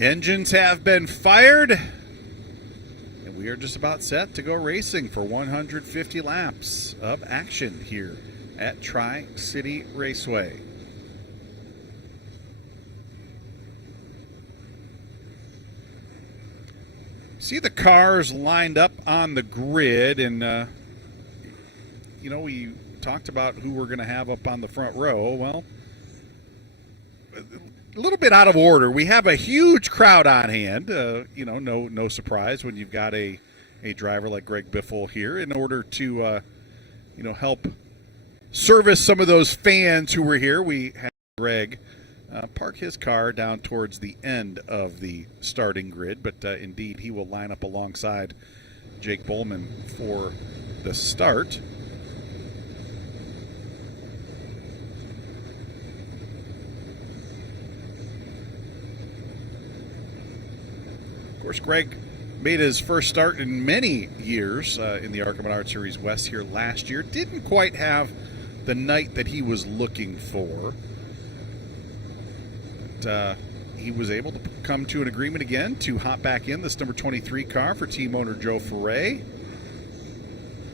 Engines have been fired, and we are just about set to go racing for 150 laps of action here at Tri-City Raceway. See the cars lined up on the grid, and we talked about who we're going to have up on the front row. Well, a little bit out of order. We have a huge crowd on hand. No surprise when you've got a driver like Greg Biffle here in order to help service some of those fans who were here. We had Greg park his car down towards the end of the starting grid, but indeed he will line up alongside Jake Bowman for the start. Of course, Greg made his first start in many years in the ARCA NAPA Series West here last year. Didn't quite have the night that he was looking for. But he was able to come to an agreement again to hop back in this number 23 car for team owner Joe Ferre.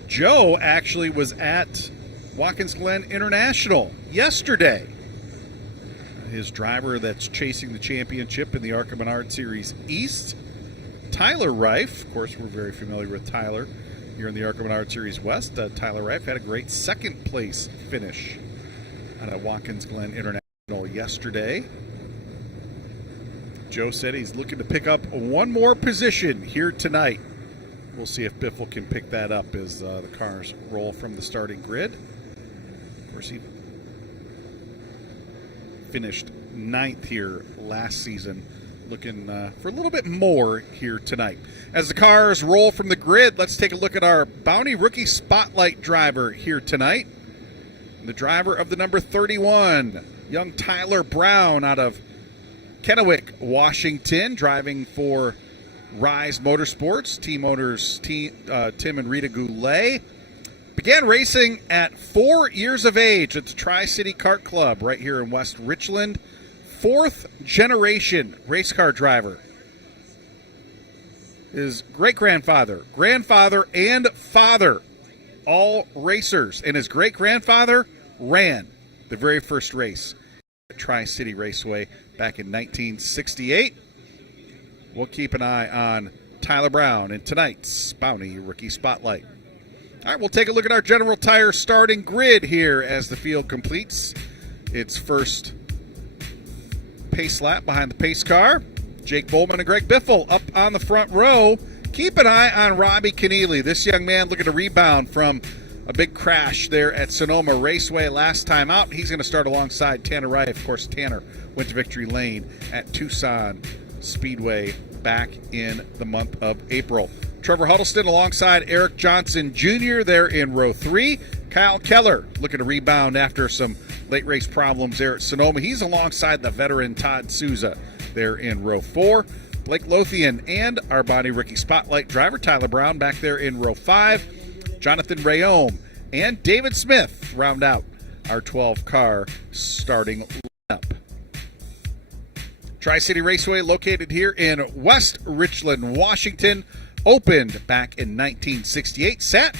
Joe actually was at Watkins Glen International yesterday. His driver that's chasing the championship in the ARCA Menard Series East, Tyler Reif. Of course, we're very familiar with Tyler here in the ARCA Menard Series West. Tyler Reif had a great second place finish at Watkins Glen International yesterday. Joe said he's looking to pick up one more position here tonight. We'll see if Biffle can pick that up as the cars roll from the starting grid. Of course, he finished 9th here last season. Looking for a little bit more here tonight. As the cars roll from the grid, let's take a look at our Bounty Rookie Spotlight driver here tonight. The driver of the number 31, young Tyler Brown out of Kennewick, Washington, driving for Rise Motorsports. Team owners Tim and Rita Goulet. Began racing at 4 years of age at the Tri-City Kart Club right here in West Richland. 4th generation race car driver. His great-grandfather, grandfather, and father, all racers. And his great-grandfather ran the very first race at Tri-City Raceway back in 1968. We'll keep an eye on Tyler Brown in tonight's Bounty Rookie Spotlight. All right, we'll take a look at our General Tire starting grid here as the field completes its first pace lap behind the pace car. Jake Bowman and Greg Biffle up on the front row. Keep an eye on Robbie Keneally. This young man looking to rebound from a big crash there at Sonoma Raceway last time out. He's going to start alongside Tanner Wright. Of course, Tanner went to victory lane at Tucson Speedway back in the month of April. Trevor Huddleston alongside Eric Johnson Jr. there in row 3. Kyle Keller looking to rebound after some late race problems there at Sonoma. He's alongside the veteran Todd Souza there in row 4. Blake Lothian and our Bounty Rookie Spotlight driver Tyler Brown back there in row 5. Jonathan Rayome and David Smith round out our 12-car starting lineup. Tri-City Raceway located here in West Richland, Washington. Opened back in 1968, sat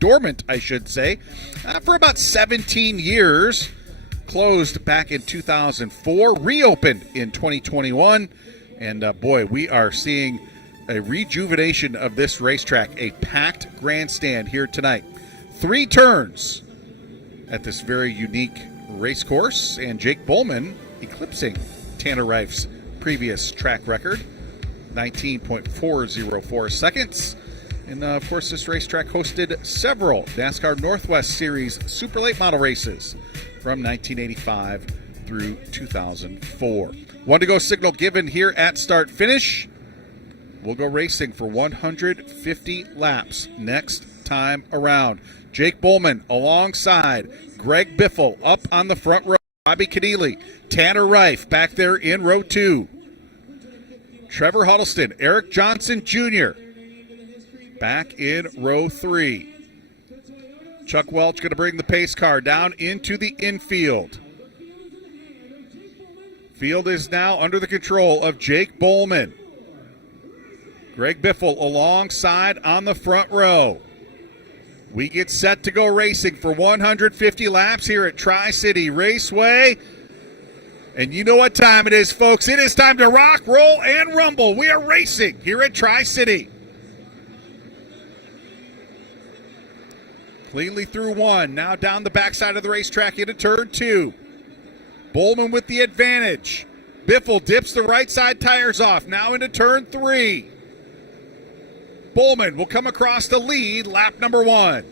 dormant, I should say, for about 17 years. Closed back in 2004, reopened in 2021, and boy, we are seeing a rejuvenation of this racetrack, a packed grandstand here tonight. 3 turns at this very unique race course, and Jake Bowman eclipsing Tanner Reif's previous track record. 19.404 seconds. And, of course, this racetrack hosted several NASCAR Northwest Series Super Late Model races from 1985 through 2004. 1 to go signal given here at start finish. We'll go racing for 150 laps next time around. Jake Bowman alongside Greg Biffle up on the front row. Robbie Keneally, Tanner Reif back there in row 2. Trevor Huddleston, Eric Johnson Jr. back in row 3. Chuck Welch going to bring the pace car down into the infield. Field is now under the control of Jake Bowman. Greg Biffle alongside on the front row. We get set to go racing for 150 laps here at Tri-City Raceway. And you know what time it is, folks. It is time to rock, roll, and rumble. We are racing here at Tri-City. Cleanly through one. Now down the backside of the racetrack into turn two. Bowman with the advantage. Biffle dips the right side tires off. Now into turn three. Bowman will come across the lead, lap number one.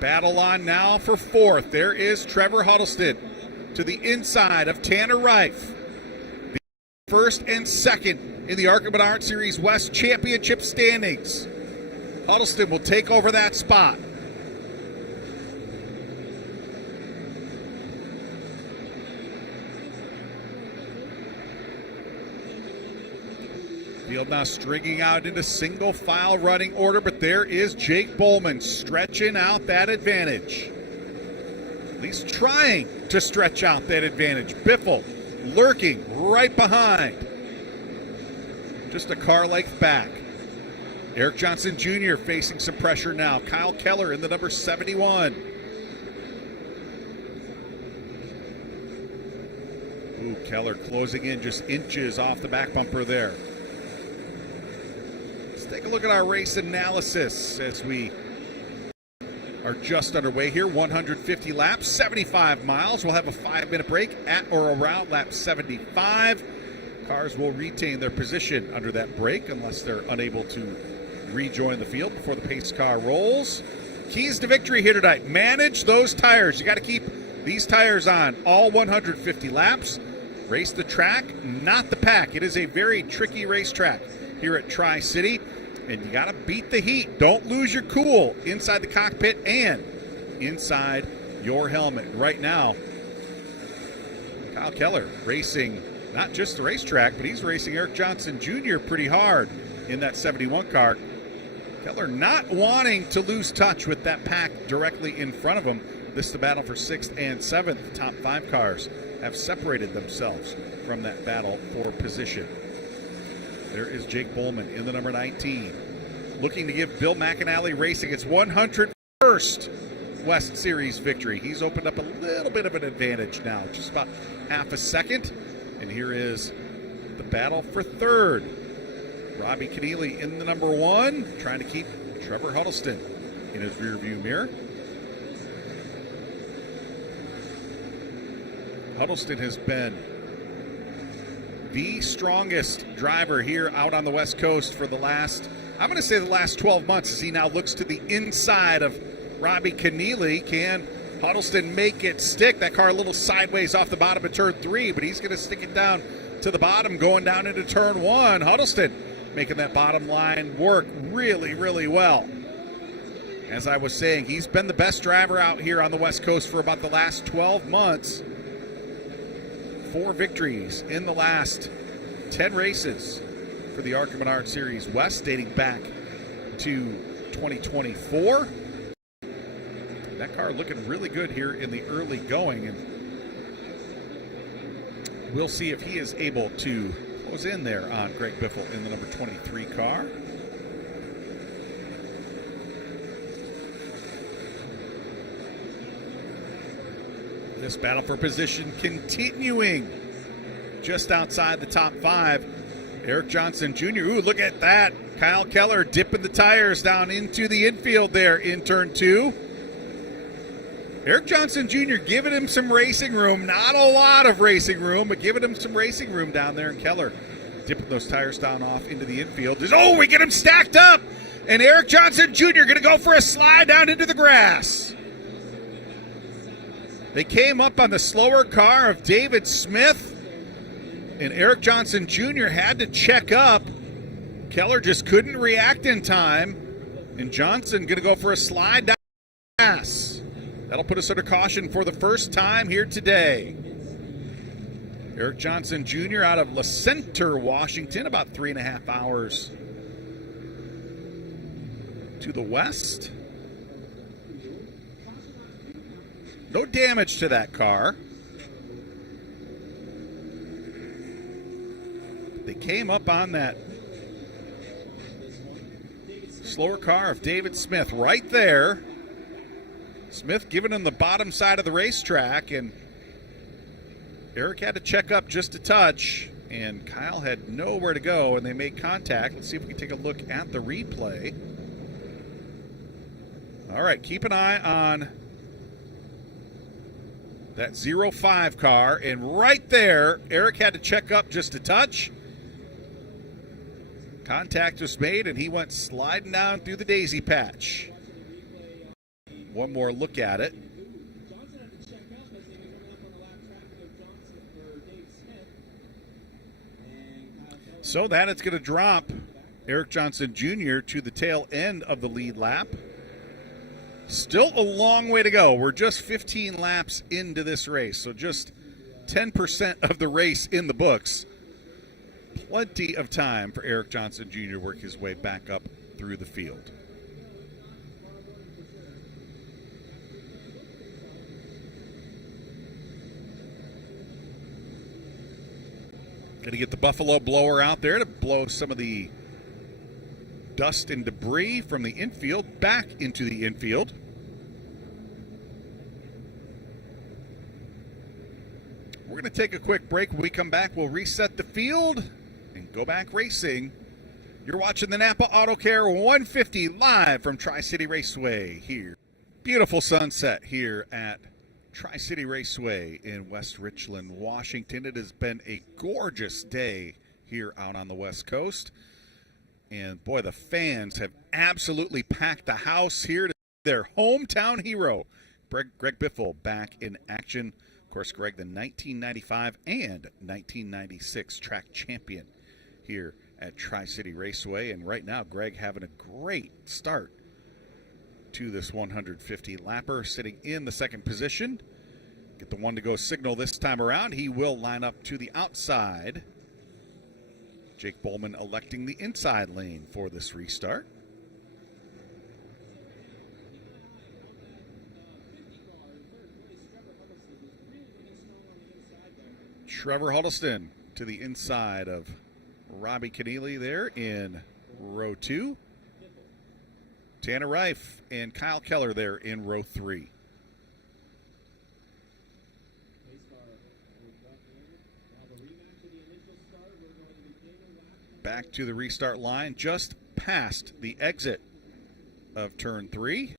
Battle on now for fourth. There is Trevor Huddleston to the inside of Tanner Reif. The first and second in the ARCA NAPA Series West Championship standings. Huddleston will take over that spot. Field now stringing out into single file running order, but there is Jake Bowman stretching out that advantage. At least trying to stretch out that advantage. Biffle lurking right behind. Just a car length back. Eric Johnson Jr. facing some pressure now. Kyle Keller in the number 71. Ooh, Keller closing in just inches off the back bumper there. Take a look at our race analysis as we are just underway here. 150 laps, 75 miles. We'll have a 5-minute break at or around lap 75. Cars will retain their position under that break unless they're unable to rejoin the field before the pace car rolls. Keys to victory here tonight. Manage those tires. You got to keep these tires on all 150 laps. Race the track, not the pack. It is a very tricky racetrack here at Tri-City, and you got to beat the heat. Don't lose your cool inside the cockpit and inside your helmet. Right now, Kyle Keller racing not just the racetrack, but he's racing Eric Johnson Jr. pretty hard in that 71 car. Keller not wanting to lose touch with that pack directly in front of him. This is the battle for 6th and 7th. The top 5 cars have separated themselves from that battle for position. There is Jake Bowman in the number 19, looking to give Bill McAnally Racing its 101st West Series victory. He's opened up a little bit of an advantage now, just about half a second. And here is the battle for 3rd. Robbie Keneally in the number 1, trying to keep Trevor Huddleston in his rearview mirror. Huddleston has been the strongest driver here out on the West Coast for the last, I'm going to say the last 12 months, as he now looks to the inside of Robbie Keneally. Can Huddleston make it stick? That car a little sideways off the bottom of turn 3, but he's going to stick it down to the bottom going down into turn 1. Huddleston making that bottom line work really, really well. As I was saying, he's been the best driver out here on the West Coast for about the last 12 months. 4 victories in the last 10 races for the ARCA NAPA Series West, dating back to 2024. That car looking really good here in the early going, and we'll see if he is able to close in there on Greg Biffle in the number 23 car. This battle for position continuing just outside the top 5. Eric Johnson Jr. Ooh, look at that. Kyle Keller dipping the tires down into the infield there in turn 2. Eric Johnson Jr. giving him some racing room. Not a lot of racing room, but giving him some racing room down there. And Keller dipping those tires down off into the infield. Oh, we get him stacked up. And Eric Johnson Jr. going to go for a slide down into the grass. They came up on the slower car of David Smith, and Eric Johnson Jr. had to check up. Keller just couldn't react in time, and Johnson going to go for a slide down the grass. That'll put us under caution for the first time here today. Eric Johnson Jr. out of La Center, Washington, about 3.5 hours to the west. No damage to that car. They came up on that slower car of David Smith right there. Smith giving him the bottom side of the racetrack, and Eric had to check up just a touch, and Kyle had nowhere to go, and they made contact. Let's see if we can take a look at the replay. All right, keep an eye on that 05 car, and right there, Eric had to check up just a touch. Contact was made, and he went sliding down through the daisy patch. One more look at it. So that it's going to drop Eric Johnson Jr. to the tail end of the lead lap. Still a long way to go. We're just 15 laps into this race, so just 10% of the race in the books. Plenty of time for Eric Johnson Jr. to work his way back up through the field. Going to get the Buffalo blower out there to blow some of the dust and debris from the infield back into the infield. We're going to take a quick break. When we come back, we'll reset the field and go back racing. You're watching the Napa Auto Care 150 live from Tri-City Raceway here. Beautiful sunset here at Tri-City Raceway in West Richland, Washington. It has been a gorgeous day here out on the West Coast. And boy, the fans have absolutely packed the house here to their hometown hero, Greg Biffle, back in action. Of course, Greg, the 1995 and 1996 track champion here at Tri-City Raceway. And right now, Greg having a great start to this 150 lapper, sitting in the second position. Get the one to go signal this time around. He will line up to the outside. Jake Bowman electing the inside lane for this restart. Trevor Huddleston to the inside of Robbie Keneally there in row 2. Tanner Reif and Kyle Keller there in row 3. Back to the restart line, just past the exit of turn 3.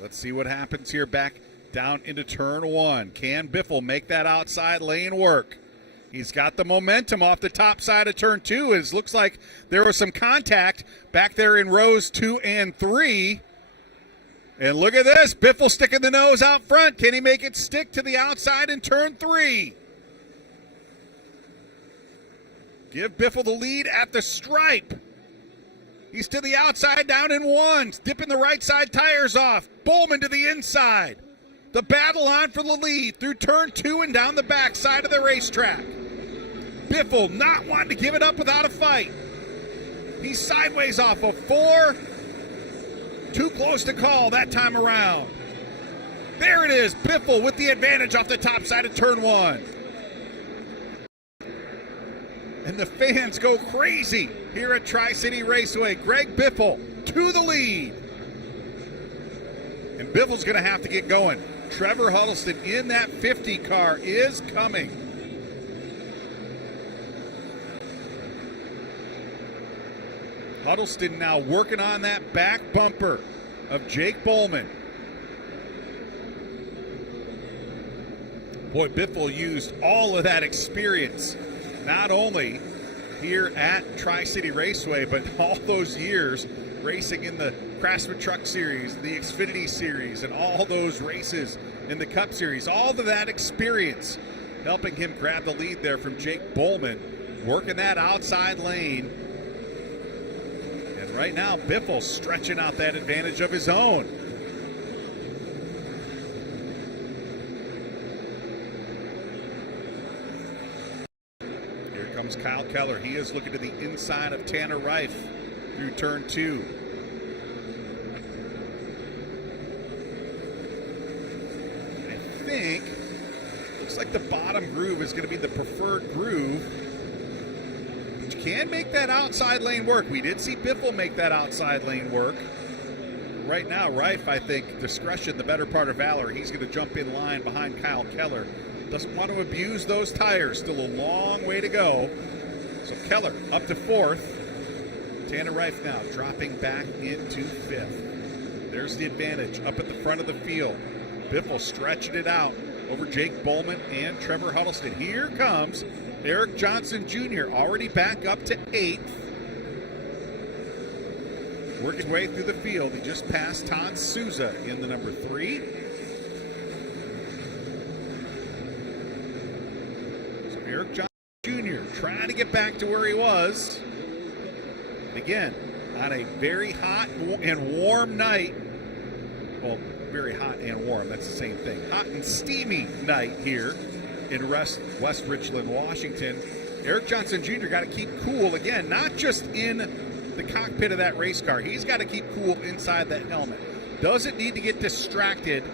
Let's see what happens here back down into turn 1. Can Biffle make that outside lane work? He's got the momentum off the top side of turn 2. It looks like there was some contact back there in rows 2 and 3. And look at this, Biffle sticking the nose out front. Can he make it stick to the outside in turn 3? Give Biffle the lead at the stripe. He's to the outside down in 1, dipping the right side tires off. Bowman to the inside. The battle on for the lead through turn 2 and down the back side of the racetrack. Biffle not wanting to give it up without a fight. He's sideways off of 4. Too close to call that time around. There it is, Biffle with the advantage off the top side of turn 1. And the fans go crazy here at Tri-City Raceway. Greg Biffle to the lead. And Biffle's going to have to get going. Trevor Huddleston in that 50 car is coming. Huddleston now working on that back bumper of Jake Bowman. Boy, Biffle used all of that experience, not only here at Tri-City Raceway, but all those years racing in the Craftsman Truck Series, the Xfinity Series, and all those races in the Cup Series. All of that experience helping him grab the lead there from Jake Bowman, working that outside lane. Right now, Biffle stretching out that advantage of his own. Here comes Kyle Keller. He is looking to the inside of Tanner Reif through turn 2. I think, looks like the bottom groove is going to be the preferred groove. But you can make that outside lane work. We did see Biffle make that outside lane work. Right now, Reif, I think, discretion, the better part of valor. He's going to jump in line behind Kyle Keller. Doesn't want to abuse those tires. Still a long way to go. So Keller up to 4th. Tanner Reif now dropping back into 5th. There's the advantage up at the front of the field. Biffle stretching it out over Jake Bowman and Trevor Huddleston. Here comes Eric Johnson Jr. already back up to 8th. Working his way through the field. He just passed Todd Souza in the number 3. So Eric Johnson Jr. trying to get back to where he was. And again, on a very hot and warm night. Well, very hot and warm, that's the same thing. Hot and steamy night here in West Richland, Washington. Eric Johnson Jr. got to keep cool again, not just in the cockpit of that race car. He's got to keep cool inside that helmet. Doesn't need to get distracted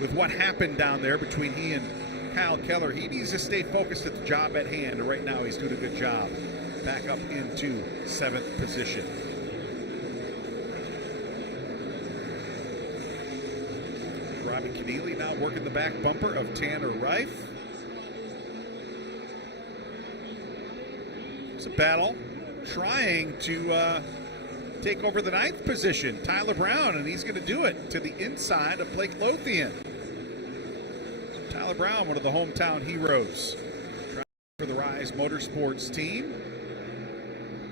with what happened down there between he and Kyle Keller. He needs to stay focused at the job at hand. And right now he's doing a good job. Back up into 7th position. Robbie Keneally now working the back bumper of Tanner Reif. It's a battle trying to take over the 9th position. Tyler Brown, and he's going to do it to the inside of Blake Lothian. So Tyler Brown, one of the hometown heroes, trying for the Rise Motorsports team.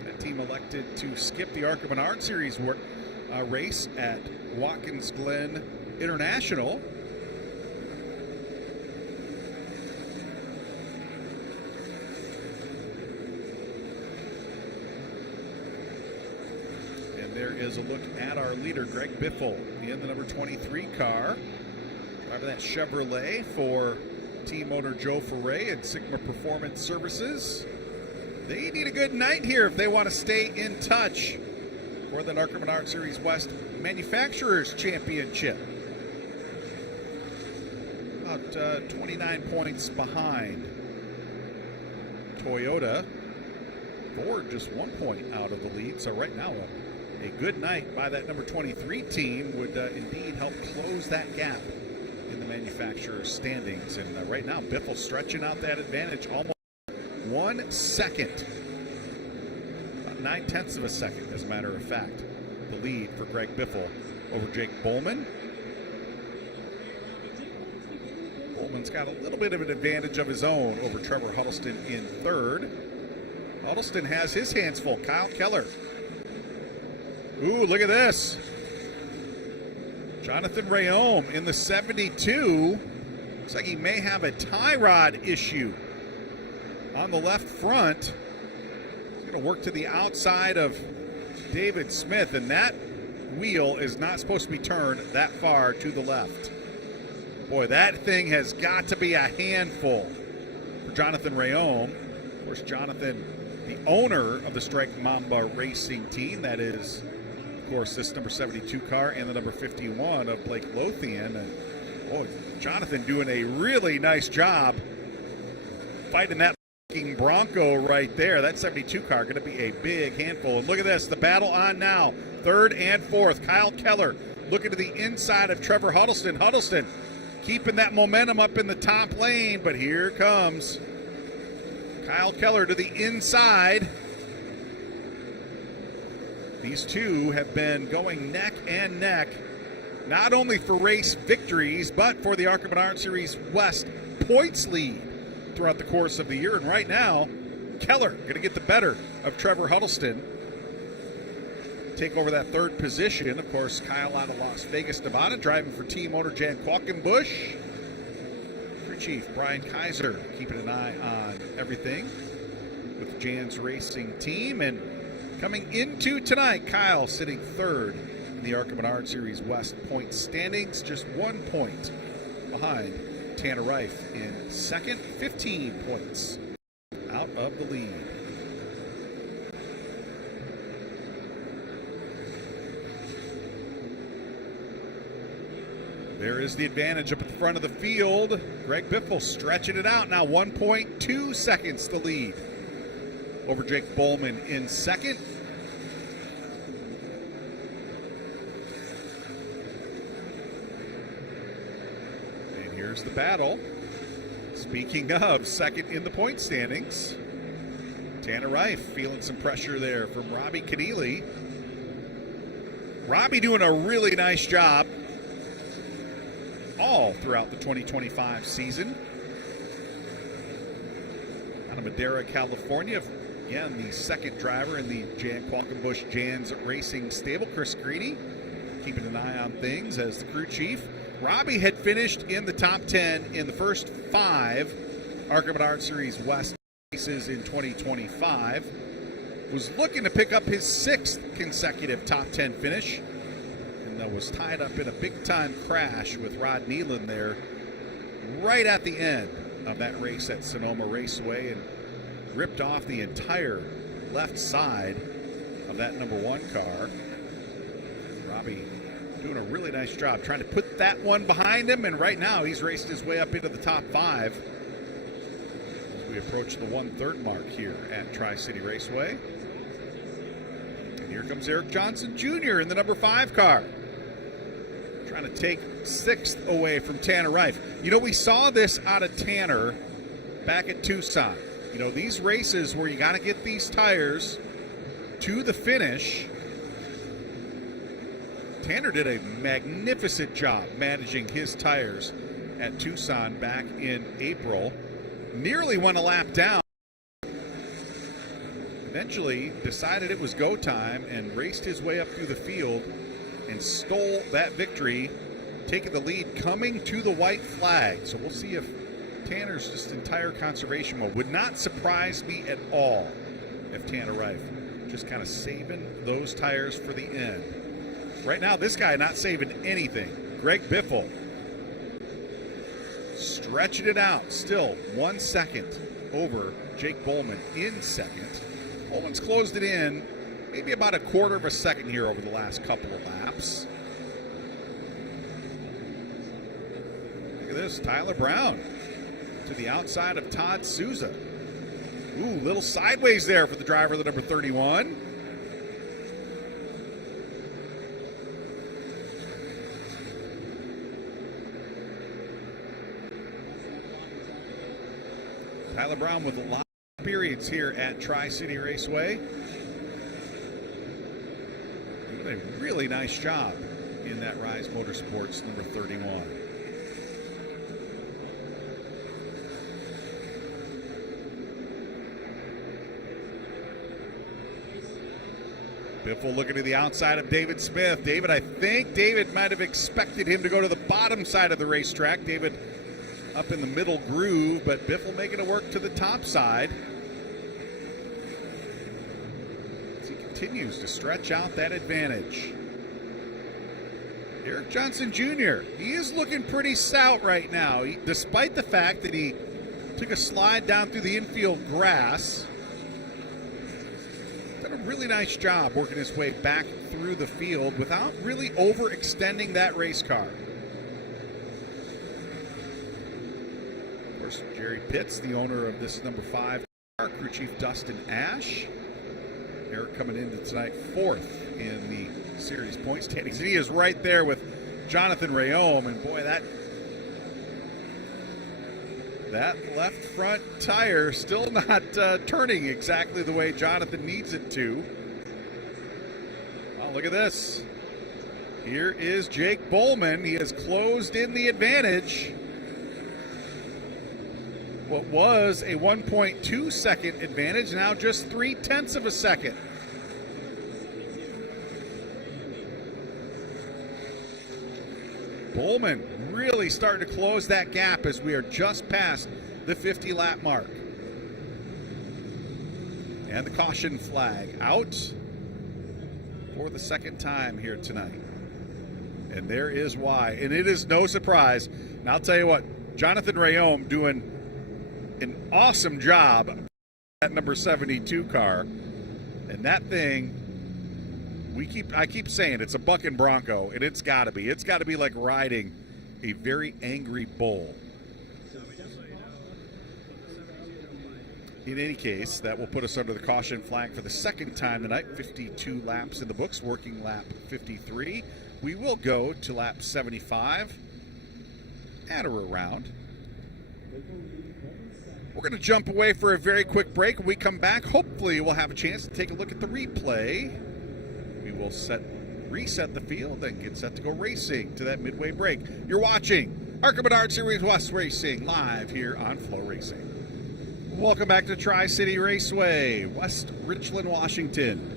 That team elected to skip the ARCA Menard Series race at Watkins Glen International. And there is a look at our leader, Greg Biffle, in the number 23 car. Driving that Chevrolet for Team Owner Joe Ferre and Sigma Performance Services. They need a good night here if they want to stay in touch for the ARCA Menard Series West Manufacturers Championship. About 29 points behind Toyota. Ford just 1 point out of the lead. So right now, a good night by that number 23 team would indeed help close that gap in the manufacturer's standings. And right now, Biffle stretching out that advantage almost 1 second. About 9/10 of a second, as a matter of fact. The lead for Greg Biffle over Jake Bowman. Bowman's got a little bit of an advantage of his own over Trevor Huddleston in 3rd. Huddleston has his hands full. Kyle Keller. Ooh, look at this. Jonathan Rayome in the 72. Looks like he may have a tie rod issue on the left front. He's going to work to the outside of David Smith, and that wheel is not supposed to be turned that far to the left. Boy, that thing has got to be a handful for Jonathan Rayome. Of course, Jonathan, the owner of the Strike Mamba Racing team. That is, of course, this number 72 car and the number 51 of Blake Lothian. And boy, Jonathan doing a really nice job fighting that Bronco right there. That 72 car going to be a big handful. And look at this, the battle on now. 3rd and 4th. Kyle Keller looking to the inside of Trevor Huddleston. Huddleston keeping that momentum up in the top lane, but here comes Kyle Keller to the inside. These two have been going neck and neck, not only for race victories, but for the ARCA Menard Series West points lead throughout the course of the year. And right now, Keller going to get the better of Trevor Huddleston, take over that 3rd position. Of course, Kyle out of Las Vegas, Nevada, driving for team owner Jan Qualkenbush. Crew Chief Brian Kaiser keeping an eye on everything with Jan's racing team. And coming into tonight, Kyle sitting 3rd in the ARCA Menard Series West point standings, just 1 point behind Tanner Reif in 2nd, 15 points out of the lead. There is the advantage up at the front of the field. Greg Biffle stretching it out now, 1.2 seconds the lead over Jake Bowman in second. And here's the battle. Speaking of second in the point standings, Tanner Reif feeling some pressure there from Robbie Keneally. Robbie doing a really nice job all throughout the 2025 season. Out of Madera, California. Again, the second driver in the Jan Qualkenbush Jan's Racing stable. Chris Greedy keeping an eye on things as the crew chief. Robbie had finished in the top 10 in the first 5 ARCA NAPA Series West races in 2025. Was looking to pick up his 6th consecutive top 10 finish. Was tied up in a big-time crash with Rod Nealon there right at the end of that race at Sonoma Raceway and ripped off the entire left side of that number 1 car. Robbie doing a really nice job trying to put that one behind him, and right now he's raced his way up into the top 5 as we approach the 1/3 mark here at Tri-City Raceway. And here comes Eric Johnson Jr. in the number 5 car, trying to take 6th away from Tanner Reif. You know, we saw this out of Tanner back at Tucson. You know, these races where you got to get these tires to the finish, Tanner did a magnificent job managing his tires at Tucson back in April. Nearly went a lap down. Eventually decided it was go time and raced his way up through the field and stole that victory, taking the lead coming to the white flag. So we'll see if Tanner's just in tire conservation mode. Would not surprise me at all if Tanner Reif just kind of saving those tires for the end. Right now, this guy not saving anything. Greg Biffle stretching it out. Still 1 second over Jake Bowman in second. Bowman's closed it in maybe about a 1/4 of a second here over the last couple of laps. Look at this, Tyler Brown to the outside of Todd Souza. Ooh, little sideways there for the driver of the number 31. Tyler Brown with a lot of experience here at Tri-City Raceway. A really nice job in that Rise Motorsports number 31. Biffle looking to the outside of David Smith. I think David might have expected him to go to the bottom side of the racetrack. David up in the middle groove, but Biffle making it work to the top side. Continues to stretch out that advantage. Eric Johnson Jr., he is looking pretty stout right now, despite the fact that he took a slide down through the infield grass. Done a really nice job working his way back through the field without really overextending that race car. Of course, Jerry Pitts, the owner of this number 5 car, crew chief Dustin Ash. Eric coming into tonight 4th in the series point standings. And he is right there with Jonathan Rayome. And boy, that left front tire still not turning exactly the way Jonathan needs it to. Wow, look at this. Here is Jake Bowman. He has closed in the advantage. What was a 1.2 second advantage, now just 0.3 of a second. Bowman really starting to close that gap as we are just past the 50 lap mark. And the caution flag out for the second time here tonight. And there is why. And it is no surprise. And I'll tell you what, Jonathan Rayome doing an awesome job that number 72 car. And that thing, I keep saying it's a bucking bronco, and it's got to be. It's got to be like riding a very angry bull. In any case, that will put us under the caution flag for the second time tonight. 52 laps in the books, working lap 53. We will go to lap 75 at or around. We're going to jump away for a very quick break. When we come back, hopefully we'll have a chance to take a look at the replay. We will reset the field and get set to go racing to that midway break. You're watching ARCA Menard Series West Racing live here on Flow Racing. Welcome back to Tri-City Raceway, West Richland, Washington.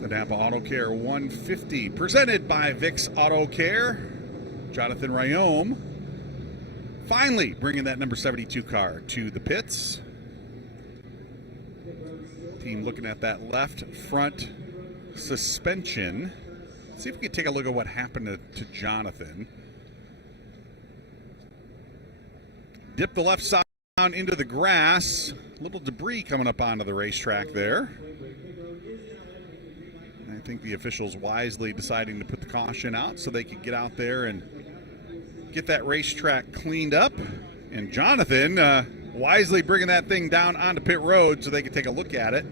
The Napa Auto Care 150, presented by Vicks Auto Care. Jonathan Ryome finally bringing that number 72 car to the pits. Team looking at that left front suspension. Let's see if we can take a look at what happened to Jonathan. Dip the left side down into the grass. A little debris coming up onto the racetrack there. And I think the officials wisely deciding to put the caution out so they could get out there and get that racetrack cleaned up. And Jonathan wisely bringing that thing down onto pit road so they could take a look at it.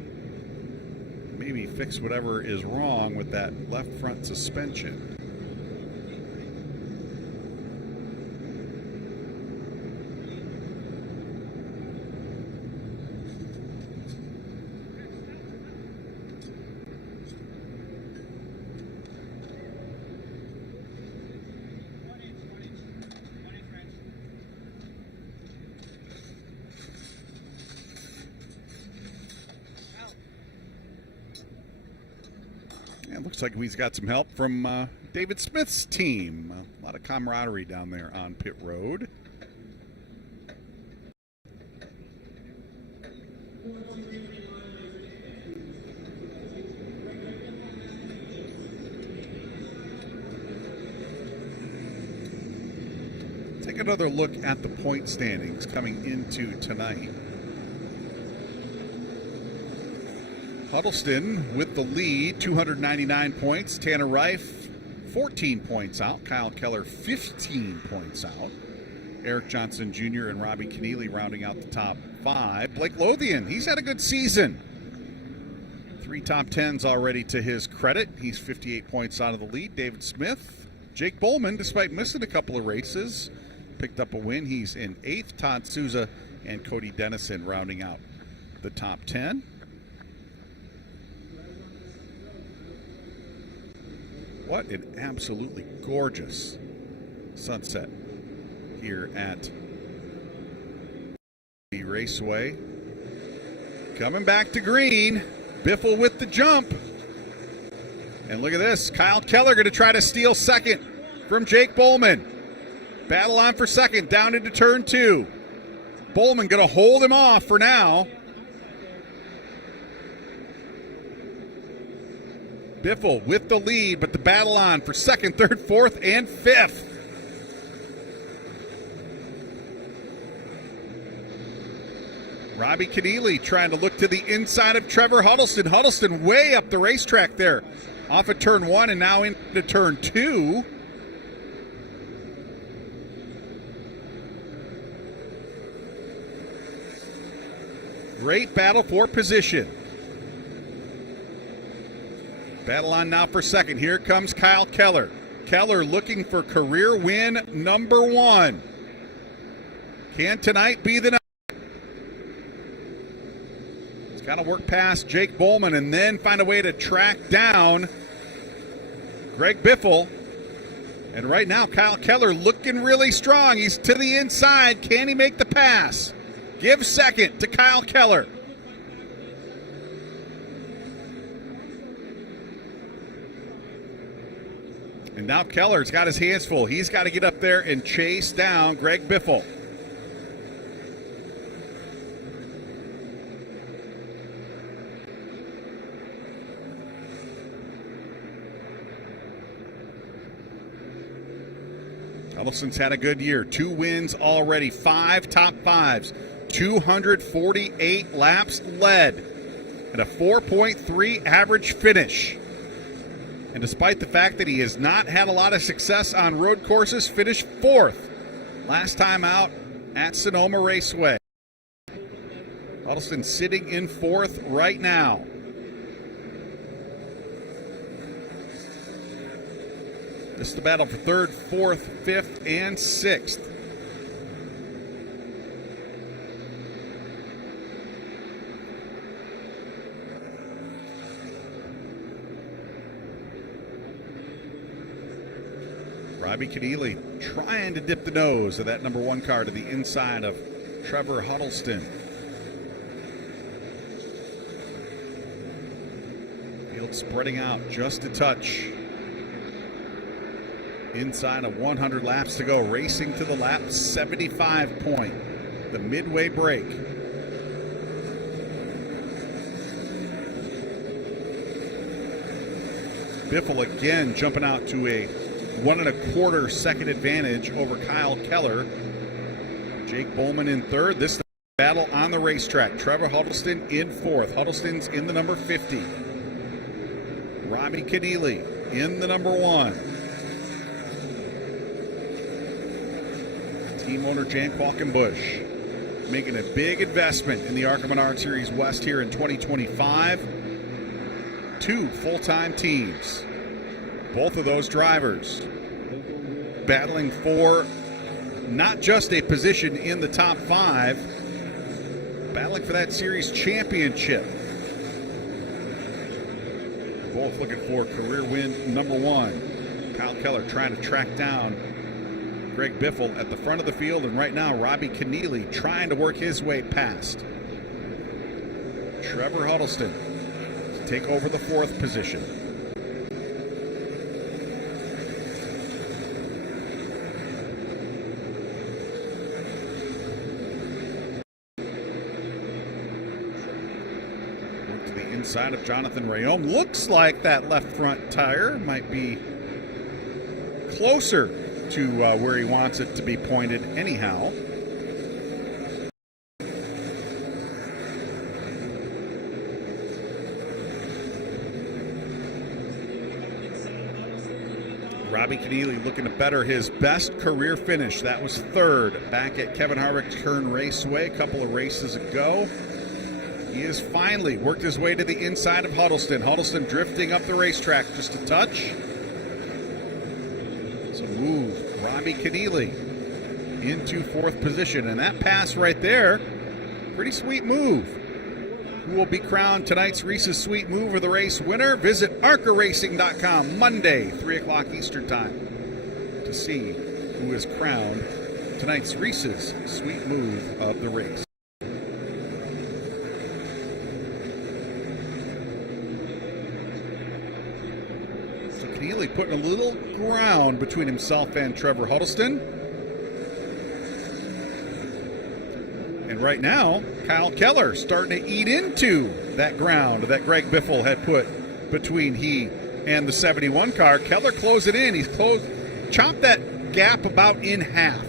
Maybe fix whatever is wrong with that left front suspension. It looks like he's got some help from David Smith's team. A lot of camaraderie down there on pit road. Take another look at the point standings coming into tonight. Huddleston with the lead, 299 points. Tanner Reif, 14 points out. Kyle Keller, 15 points out. Eric Johnson Jr. and Robbie Keneally rounding out the top 5. Blake Lothian, he's had a good season. 3 top 10s already to his credit. He's 58 points out of the lead. David Smith. Jake Bowman, despite missing a couple of races, picked up a win. He's in 8th. Todd Souza and Cody Dennison rounding out the top 10. What an absolutely gorgeous sunset here at the Raceway. Coming back to green. Biffle with the jump. And look at this. Kyle Keller going to try to steal second from Jake Bowman. Battle on for second down into turn 2. Bowman going to hold him off for now. Biffle with the lead, but the battle on for second, third, fourth, and fifth. Robbie Keneally trying to look to the inside of Trevor Huddleston. Huddleston way up the racetrack there. Off of turn 1 and now into turn 2. Great battle for position. Battle on now for second. Here comes Kyle Keller. Keller looking for career win number 1. Can tonight be the night? He's got to work past Jake Bowman and then find a way to track down Greg Biffle. And right now, Kyle Keller looking really strong. He's to the inside. Can he make the pass? Give second to Kyle Keller. And now Keller's got his hands full. He's got to get up there and chase down Greg Biffle. Huddleston's had a good year. 2 wins already. 5 top 5s. 248 laps led and a 4.3 average finish. And despite the fact that he has not had a lot of success on road courses, finished 4th last time out at Sonoma Raceway. Huddleston sitting in 4th right now. This is the battle for 3rd, 4th, 5th, and 6th. Robbie Keneally trying to dip the nose of that number 1 car to the inside of Trevor Huddleston. Field spreading out just a touch. Inside of 100 laps to go, racing to the lap 75 point, the midway break. Biffle again jumping out to a 1 1/4 second advantage over Kyle Keller. Jake Bowman in 3rd. This is the battle on the racetrack. Trevor Huddleston in 4th. Huddleston's in the number 50. Robbie Keneally in the number 1. Team owner Jan Qualkenbush making a big investment in the ARCA Menard Series West here in 2025. 2 full-time teams. Both of those drivers battling for not just a position in the top 5, battling for that series championship. Both looking for career win number 1. Kyle Keller trying to track down Greg Biffle at the front of the field, and right now Robbie Keneally trying to work his way past Trevor Huddleston to take over the 4th position. Work to the inside of Jonathan Rayome. Looks like that left front tire might be closer to where he wants it to be pointed anyhow. Robbie Keneally looking to better his best career finish. That was 3rd back at Kevin Harvick's Kern Raceway a couple of races ago. He has finally worked his way to the inside of Huddleston. Huddleston drifting up the racetrack just a touch. Move Robbie Keneally into 4th position, and that pass right there, pretty sweet move. Who will be crowned tonight's Reese's Sweet Move of the race winner? Visit ARCARacing.com Monday, 3 o'clock Eastern Time, to see who is crowned tonight's Reese's Sweet Move of the race. Keneally putting a little ground between himself and Trevor Huddleston. And right now, Kyle Keller starting to eat into that ground that Greg Biffle had put between he and the 71 car. Keller closing in. He's chopped that gap about in half.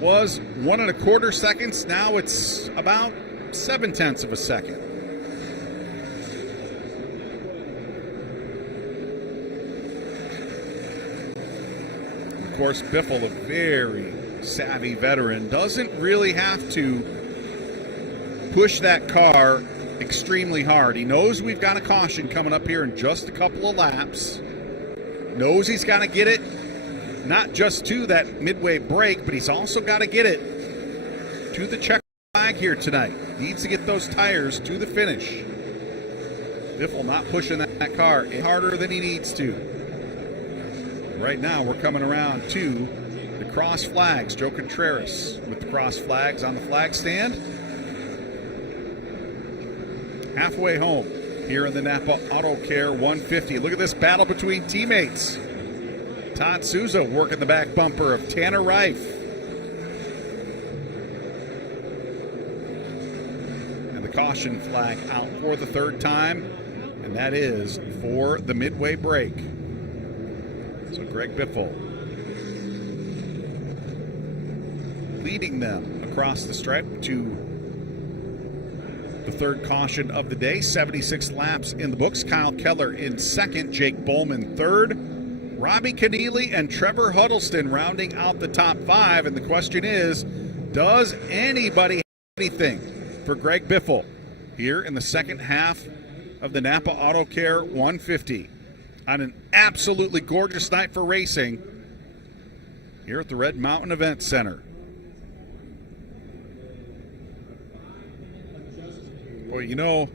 Was 1 1/4 seconds. Now it's about 0.7 of a second. Of course, Biffle, a very savvy veteran, doesn't really have to push that car extremely hard. He knows we've got a caution coming up here in just a couple of laps. Knows he's got to get it not just to that midway break, but he's also got to get it to the check flag here tonight. Needs to get those tires to the finish. Biffle not pushing that car harder than he needs to. Right now, we're coming around to the cross flags. Joe Contreras with the cross flags on the flag stand. Halfway home here in the Napa Auto Care 150. Look at this battle between teammates. Todd Souza working the back bumper of Tanner Reif. And the caution flag out for the 3rd time, and that is for the midway break. So Greg Biffle leading them across the stripe to the third caution of the day. 76 laps in the books. Kyle Keller in second, Jake Bowman third, Robbie Keneally and Trevor Huddleston rounding out the top five. And the question is, does anybody have anything for Greg Biffle here in the second half of the Napa Auto Care 150 on an absolutely gorgeous night for racing here at the Red Mountain Event Center? Boy, you know,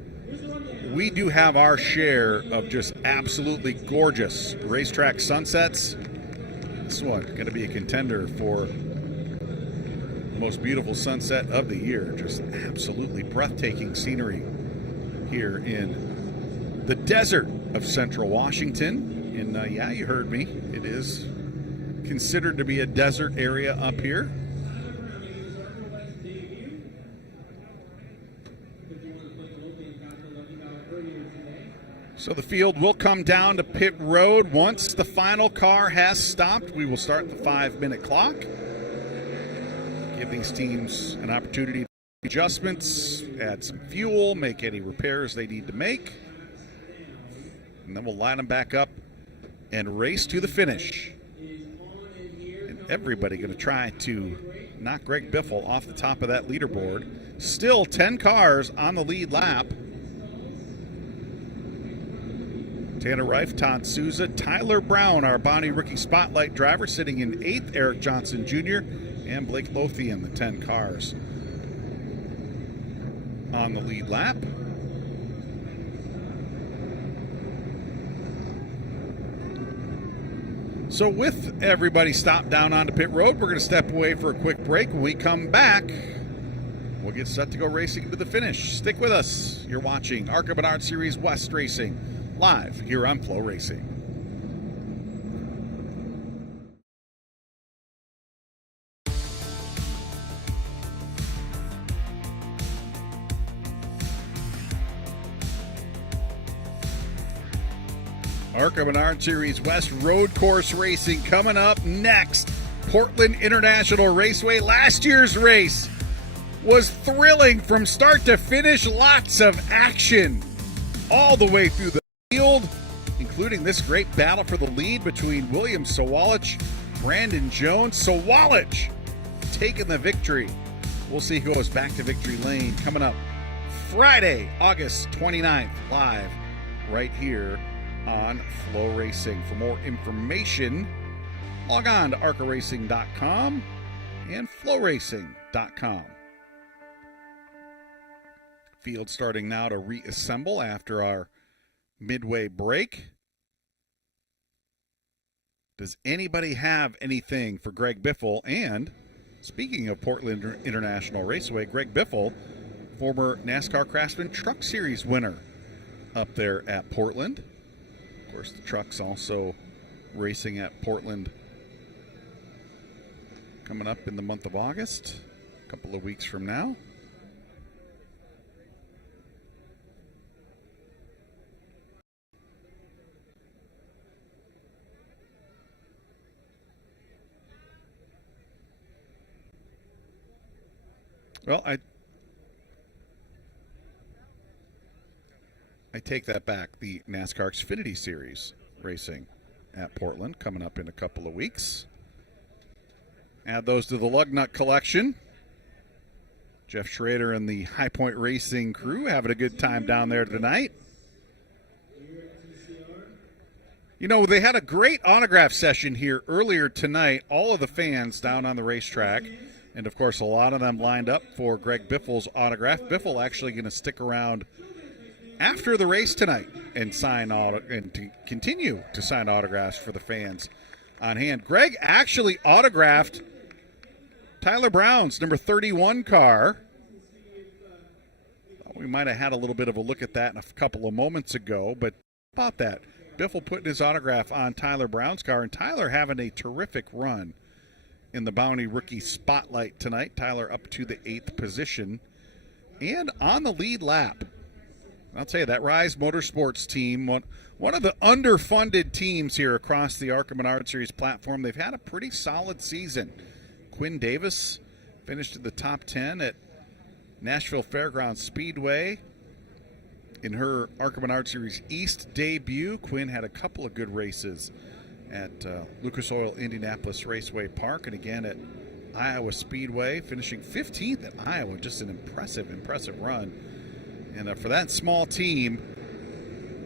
we do have our share of just absolutely gorgeous racetrack sunsets. This one going to be a contender for the most beautiful sunset of the year. Just absolutely breathtaking scenery here in the desert of Central Washington. And yeah, you heard me. It is considered to be a desert area up here. So the field will come down to pit road once the final car has stopped. We will start the 5-minute clock. Give these teams an opportunity to make adjustments, add some fuel, make any repairs they need to make. And then we'll line them back up and race to the finish. And everybody going to try to knock Greg Biffle off the top of that leaderboard. Still 10 cars on the lead lap. Tanner Reif, Todd Souza, Tyler Brown, our Bonnie Rookie Spotlight driver, sitting in 8th. Eric Johnson Jr. and Blake Lothian, the 10 cars on the lead lap. So with everybody stopped down onto pit road, we're going to step away for a quick break. When we come back, we'll get set to go racing to the finish. Stick with us. You're watching ARCA Menard Series West Racing live here on Flow Racing. ARCA Menard Series West Road Course Racing coming up next. Portland International Raceway. Last year's race was thrilling from start to finish. Lots of action all the way through the field, including this great battle for the lead between William Sawalich, Brandon Jones. Sawalich taking the victory. We'll see who goes back to victory lane coming up Friday, August 29th, live right here on Flow Racing. For more information, log on to arcaracing.com and flowracing.com. Field starting now to reassemble after our midway break. Does anybody have anything for Greg Biffle? And speaking of Portland International Raceway, Greg Biffle, former NASCAR Craftsman Truck Series winner up there at Portland. Of course, the truck's also racing at Portland coming up in the month of August, a couple of weeks from now. Well, I take that back. The NASCAR Xfinity Series racing at Portland coming up in a couple of weeks. Add those to the lug nut collection. Jeff Schrader and the High Point Racing crew having a good time down there tonight. You know, they had a great autograph session here earlier tonight. All of the fans down on the racetrack. And, of course, a lot of them lined up for Greg Biffle's autograph. Biffle actually going to stick around after the race tonight and to continue to sign autographs for the fans on hand. Greg actually autographed Tyler Brown's number 31 car. We might have had a little bit of a look at that a couple of moments ago, but how about that? Biffle putting his autograph on Tyler Brown's car, and Tyler having a terrific run in the Bounty Rookie Spotlight tonight. Tyler up to the 8th position and on the lead lap. I'll tell you, that Rise Motorsports team, one of the underfunded teams here across the ARCA Menard Series platform, they've had a pretty solid season. Quinn Davis finished in the top 10 at Nashville Fairgrounds Speedway. In her ARCA Menard Series East debut, Quinn had a couple of good races at Lucas Oil Indianapolis Raceway Park and again at Iowa Speedway, finishing 15th at Iowa. Just an impressive run. And for that small team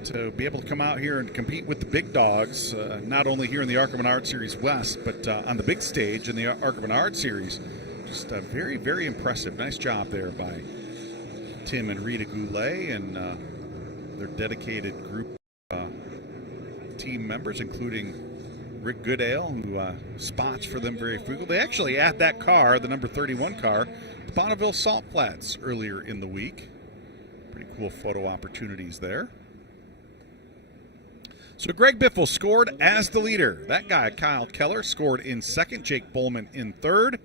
to be able to come out here and compete with the big dogs, not only here in the ARCA Menard Series West, but on the big stage in the ARCA Menard Series, just very impressive. Nice job there by Tim and Rita Goulet and their dedicated group team members, including Rick Goodale, who spots for them very frequently. They actually at that car, the number 31 car, Bonneville Salt Flats earlier in the week. Pretty cool photo opportunities there. So Greg Biffle scored as the leader. That guy, Kyle Keller, scored in second. Jake Bowman in third.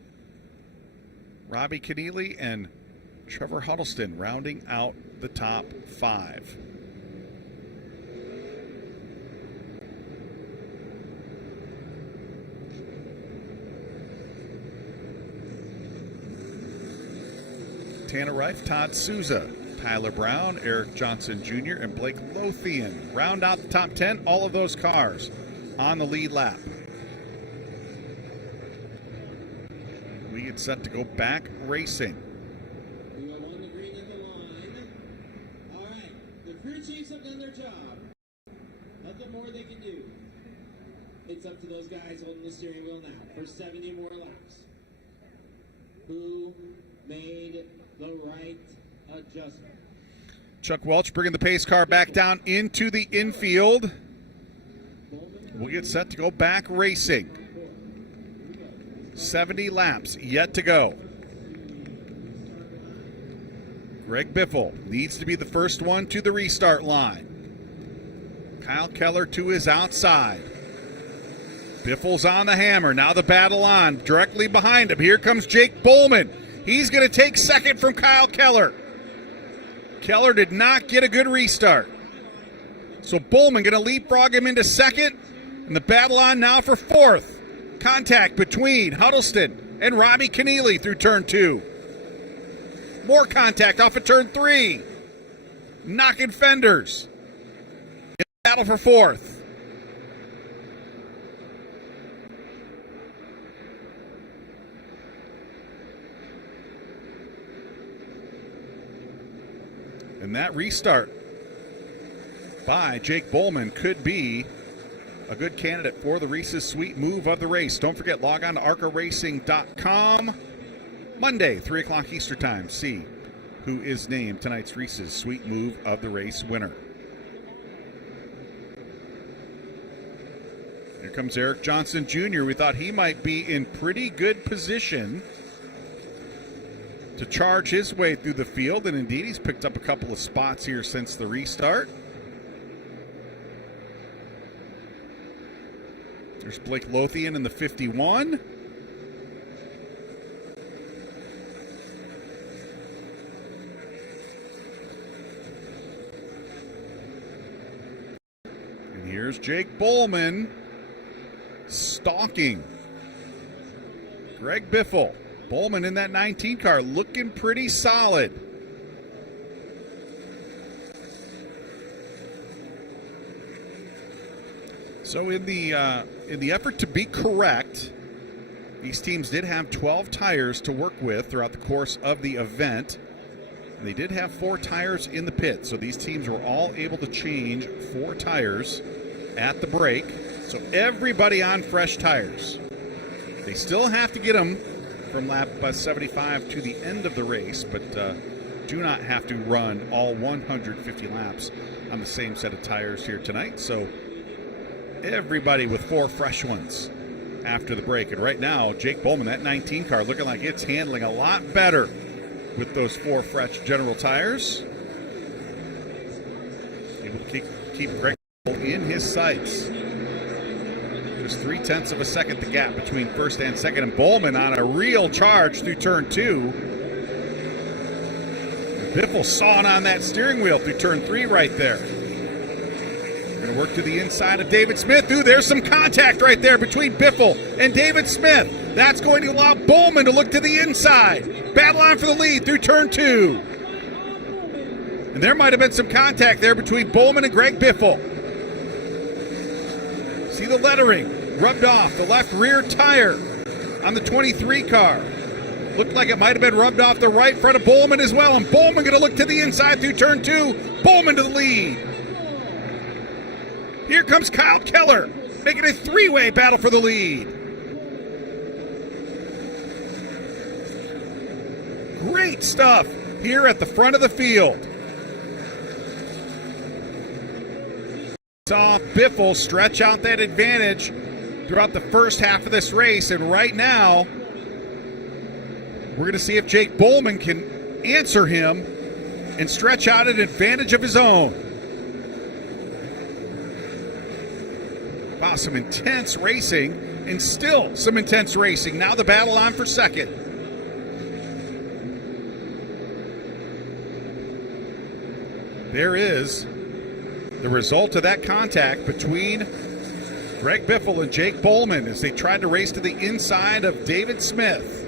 Robbie Keneally and Trevor Huddleston rounding out the top 5. Tanner Reif, Todd Souza, Tyler Brown, Eric Johnson Jr., and Blake Lothian round out the top 10. All of those cars on the lead lap. We get set to go back racing. We go on the green at the line. All right, the crew chiefs have done their job. Nothing more they can do. It's up to those guys holding the steering wheel now for 70 more laps. Who made the right adjustment? Chuck Welch bringing the pace car back down into the infield. We'll get set to go back racing. 70 laps yet to go. Greg Biffle needs to be the first one to the restart line. Kyle Keller to his outside. Biffle's on the hammer. Now the battle on. Directly behind him. Here comes Jake Bowman. He's going to take second from Kyle Keller. Keller did not get a good restart. So Bowman going to leapfrog him into second. And the battle on now for fourth. Contact between Huddleston and Robbie Keneally through turn 2. More contact off of turn 3. Knocking fenders. In the battle for fourth. And that restart by Jake Bowman could be a good candidate for the Reese's Sweet Move of the race. Don't forget, log on to arcaracing.com. Monday, 3 o'clock Eastern Time. See who is named tonight's Reese's Sweet Move of the race winner. Here comes Eric Johnson Jr. We thought he might be in pretty good position to charge his way through the field, and indeed he's picked up a couple of spots here since the restart. There's Blake Lothian in the 51. And here's Jake Bowman stalking Greg Biffle. Bowman in that 19 car looking pretty solid. So in the effort to be correct, these teams did have 12 tires to work with throughout the course of the event. And they did have 4 tires in the pit, so these teams were all able to change 4 tires at the break. So everybody on fresh tires. They still have to get them from lap 75 to the end of the race, but do not have to run all 150 laps on the same set of tires here tonight. So everybody with 4 fresh ones after the break. And right now, Jake Bowman, that 19 car, looking like it's handling a lot better with those 4 fresh General tires. Able to keep Greg in his sights. Just 0.3 of a second the gap between first and second, and Bowman on a real charge through turn 2. Biffle sawing on that steering wheel through turn 3 right there. We're going to work to the inside of David Smith. Ooh, there's some contact right there between Biffle and David Smith. That's going to allow Bowman to look to the inside. Battle on for the lead through turn 2. And there might have been some contact there between Bowman and Greg Biffle. See the lettering rubbed off the left rear tire on the 23 car. Looked like it might have been rubbed off the right front of Bowman as well. And Bowman going to look to the inside through turn 2. Bowman to the lead. Here comes Kyle Keller, making a three-way battle for the lead. Great stuff here at the front of the field. Saw Biffle stretch out that advantage throughout the first half of this race, and right now we're going to see if Jake Bowman can answer him and stretch out an advantage of his own. Wow, some intense racing, and still some intense racing. Now the battle on for second. There is the result of that contact between Greg Biffle and Jake Bowman as they tried to race to the inside of David Smith.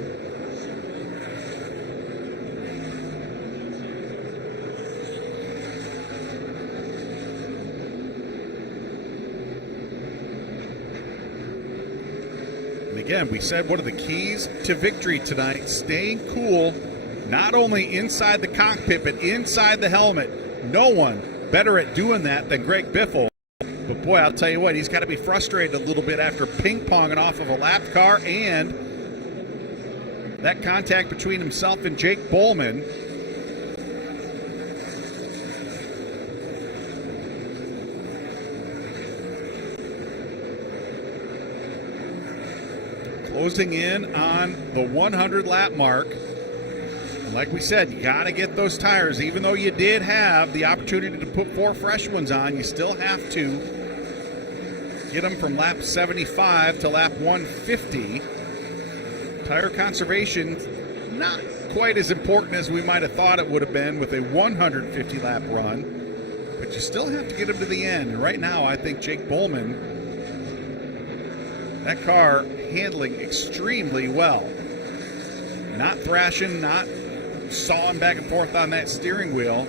And again, we said one of the keys to victory tonight, staying cool, not only inside the cockpit, but inside the helmet. No one better at doing that than Greg Biffle. But boy, I'll tell you what, he's got to be frustrated a little bit after ping-ponging off of a lapped car, and that contact between himself and Jake Bowman. Closing in on the 100 lap mark. Like we said, you got to get those tires. Even though you did have the opportunity to put 4 fresh ones on, you still have to get them from lap 75 to lap 150. Tire conservation, not quite as important as we might have thought it would have been with a 150 lap run, but you still have to get them to the end. And right now, I think Jake Bowman, that car handling extremely well. Not thrashing, not sawing back and forth on that steering wheel.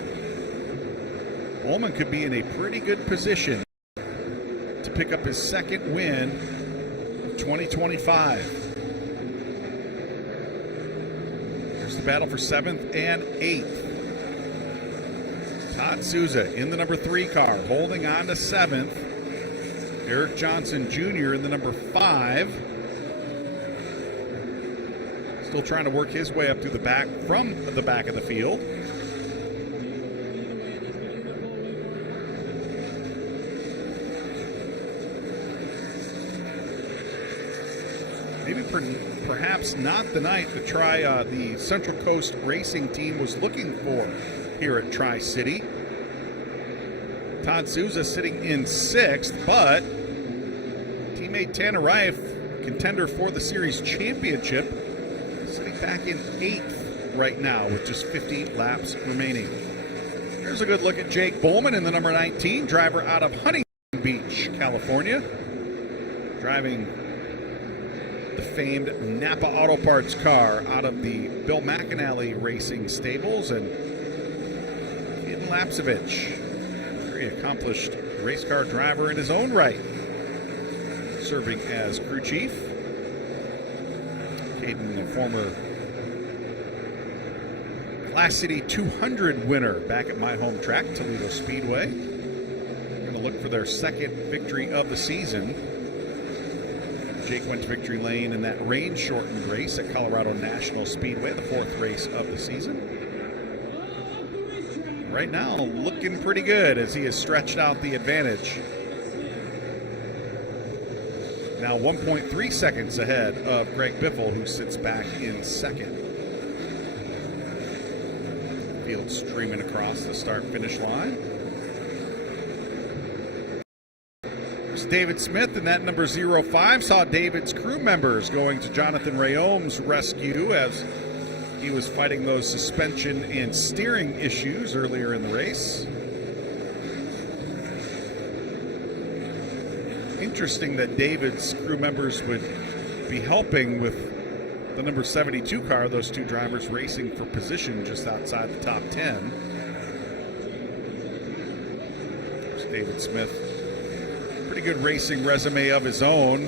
Bowman could be in a pretty good position to pick up his second win of 2025. There's the battle for 7th and 8th. Todd Souza in the number 3 car, holding on to 7th. Eric Johnson Jr. in the number 5. Still trying to work his way up to the back from the back of the field. Maybe perhaps not the night to try the Central Coast Racing team was looking for here at Tri-City. Todd Souza sitting in 6th, but teammate Tanner Reif, contender for the series championship, sitting back in 8th right now with just 50 laps remaining. Here's a good look at Jake Bowman in the number 19, driver out of Huntington Beach, California, driving the famed Napa Auto Parts car out of the Bill McAnally Racing stables, and Caden Lapsevich, very accomplished race car driver in his own right, serving as crew chief. Caden, a former Glass City 200 winner back at my home track, Toledo Speedway. We're going to look for their second victory of the season. Jake went to victory lane in that rain-shortened race at Colorado National Speedway, the 4th race of the season. Right now, looking pretty good as he has stretched out the advantage. Now 1.3 seconds ahead of Greg Biffle, who sits back in 2nd. Field streaming across the start-finish line. There's David Smith in that number 05. Saw David's crew members going to Jonathan Rayome's rescue as he was fighting those suspension and steering issues earlier in the race. Interesting that David's crew members would be helping with the number 72 car, those two drivers racing for position just outside the top 10. There's David Smith. Pretty good racing resume of his own.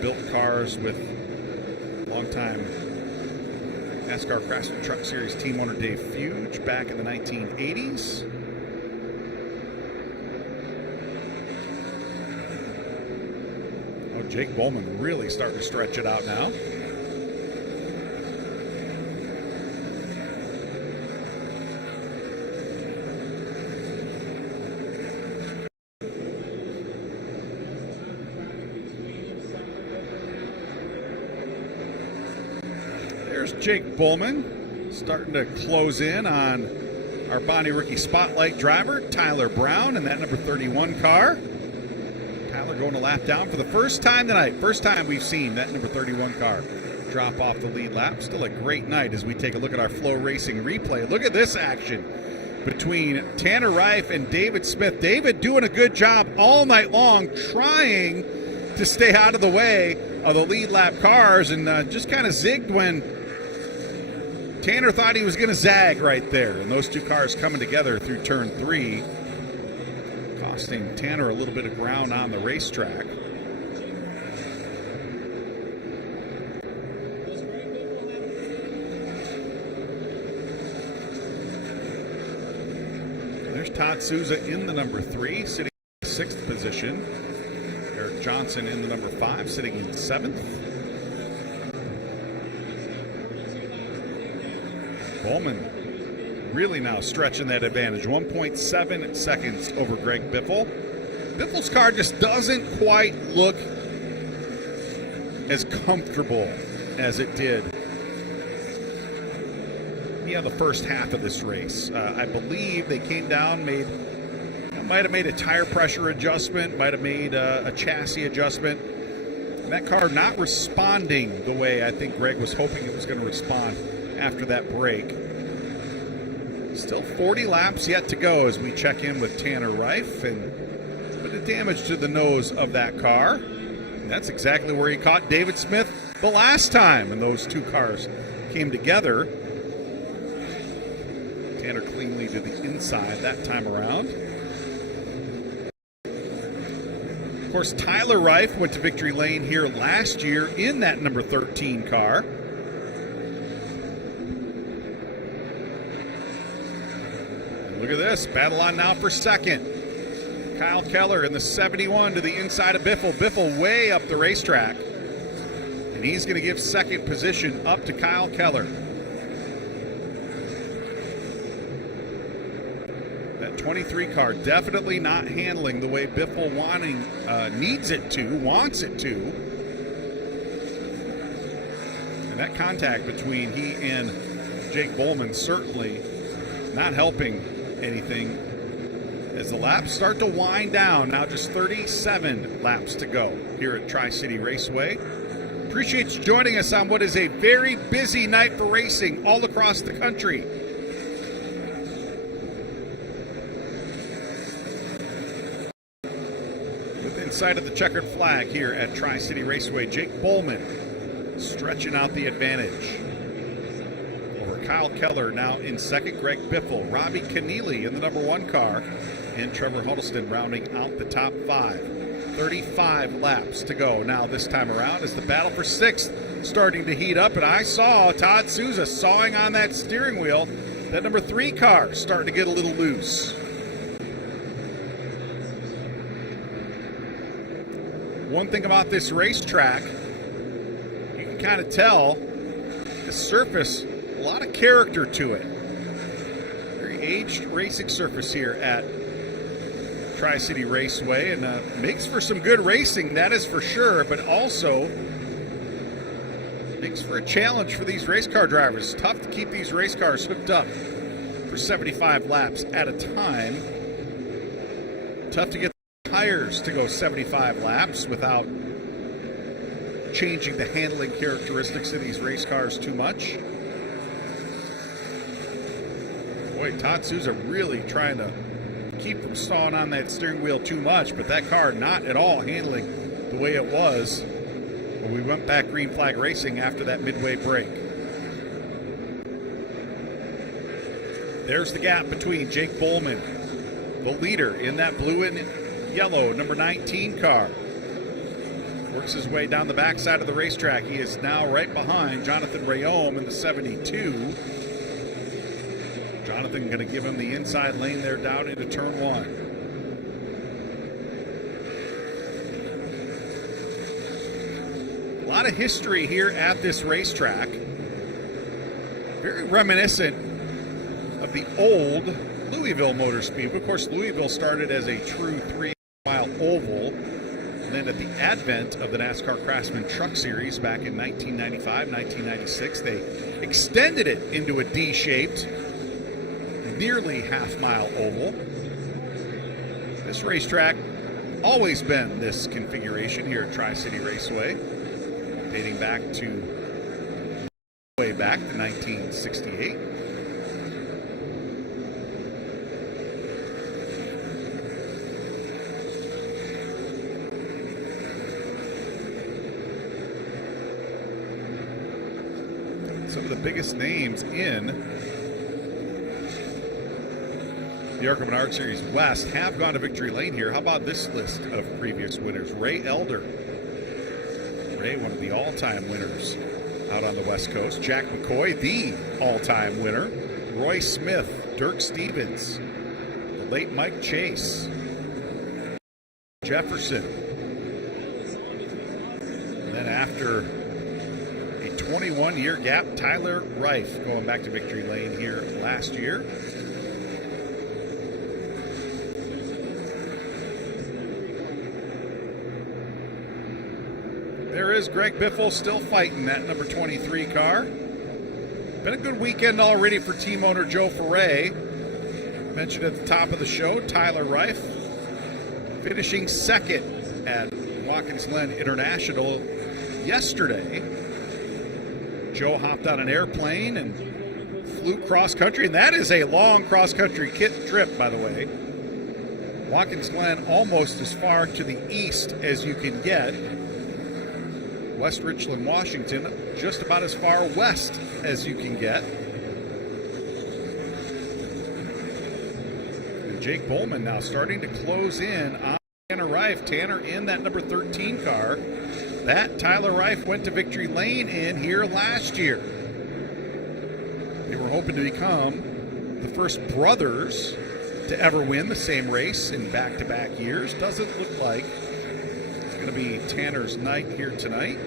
Built cars with longtime NASCAR Craftsman Truck Series team owner Dave Fuge back in the 1980s. Jake Bowman really starting to stretch it out now. There's Jake Bowman starting to close in on our Bonnie Rookie Spotlight driver, Tyler Brown, in that number 31 car. Going a lap down for the first time tonight. First time we've seen that number 31 car drop off the lead lap. Still a great night as we take a look at our Flow Racing replay. Look at this action between Tanner Reif and David Smith. David doing a good job all night long trying to stay out of the way of the lead lap cars, and just kind of zigged when Tanner thought he was going to zag right there. And those two cars coming together through turn 3. Costing Tanner a little bit of ground on the racetrack. There's Todd Souza in the number 3, sitting in 6th position. Eric Johnson in the number 5, sitting in 7th. Bowman really now stretching that advantage. 1.7 seconds over Greg Biffle. Biffle's car just doesn't quite look as comfortable as it did the first half of this race. I believe they came down, might have made a tire pressure adjustment, might have made a chassis adjustment. And that car not responding the way I think Greg was hoping it was going to respond after that break. Still 40 laps yet to go as we check in with Tanner Reif, and a bit of damage to the nose of that car. And that's exactly where he caught David Smith the last time, and those two cars came together. Tanner cleanly to the inside that time around. Of course, Tyler Reif went to victory lane here last year in that number 13 car. Look at this, battle on now for second. Kyle Keller in the 71 to the inside of Biffle. Biffle way up the racetrack. And he's going to give second position up to Kyle Keller. That 23 car definitely not handling the way Biffle needs it to, wants it to. And that contact between he and Jake Bowman certainly not helping anything as the laps start to wind down. Now just 37 laps to go here at Tri-City Raceway. Appreciate you joining us on what is a very busy night for racing all across the country. Within sight of the checkered flag here at Tri-City Raceway, Jake Bowman stretching out the advantage. Kyle Keller now in second, Greg Biffle, Robbie Keneally in the number 1 car, and Trevor Huddleston rounding out the top 5. 35 laps to go now this time around as the battle for 6th starting to heat up, and I saw Todd Souza sawing on that steering wheel. That number 3 car starting to get a little loose. One thing about this racetrack, you can kind of tell the surface, a lot of character to it. Very aged racing surface here at Tri-City Raceway, and makes for some good racing, that is for sure, but also makes for a challenge for these race car drivers. It's tough to keep these race cars hooked up for 75 laps at a time. Tough to get the tires to go 75 laps without changing the handling characteristics of these race cars too much. Boy, Todd Souza really trying to keep from sawing on that steering wheel too much, but that car not at all handling the way it was a But we went back green flag racing after that midway break. There's the gap between Jake Bowman, the leader in that blue and yellow number 19 car. Works his way down the backside of the racetrack. He is now right behind Jonathan Rayome in the 72. Jonathan going to give him the inside lane there down into turn one. A lot of history here at this racetrack. Very reminiscent of the old Louisville Motor Speed. Of course, Louisville started as a true 3-mile oval. And then at the advent of the NASCAR Craftsman Truck Series back in 1995, 1996, they extended it into a D-shaped, nearly half-mile oval. This racetrack always been this configuration here at Tri-City Raceway, dating back to way back to 1968. Some of the biggest names in the ARCA NAPA Series West have gone to victory lane here. How about this list of previous winners? Ray Elder. Ray, one of the all-time winners out on the West Coast. Jack McCoy, the all-time winner. Roy Smith, Dirk Stevens, the late Mike Chase, Jefferson. And then after a 21-year gap, Tyler Reif going back to victory lane here last year. There is Greg Biffle still fighting that number 23 car. Been a good weekend already for team owner Joe Ferre. Mentioned at the top of the show, Tyler Reif finishing second at Watkins Glen International yesterday. Joe hopped on an airplane and flew cross country, and that is a long cross country trip, by the way. Watkins Glen almost as far to the east as you can get. West Richland, Washington, just about as far west as you can get. And Jake Bowman now starting to close in on Tanner Reif. Tanner in that number 13 car. That Tyler Reif went to victory lane in here last year. They were hoping to become the first brothers to ever win the same race in back-to-back years. Doesn't look like it's going to be Tanner's night here tonight.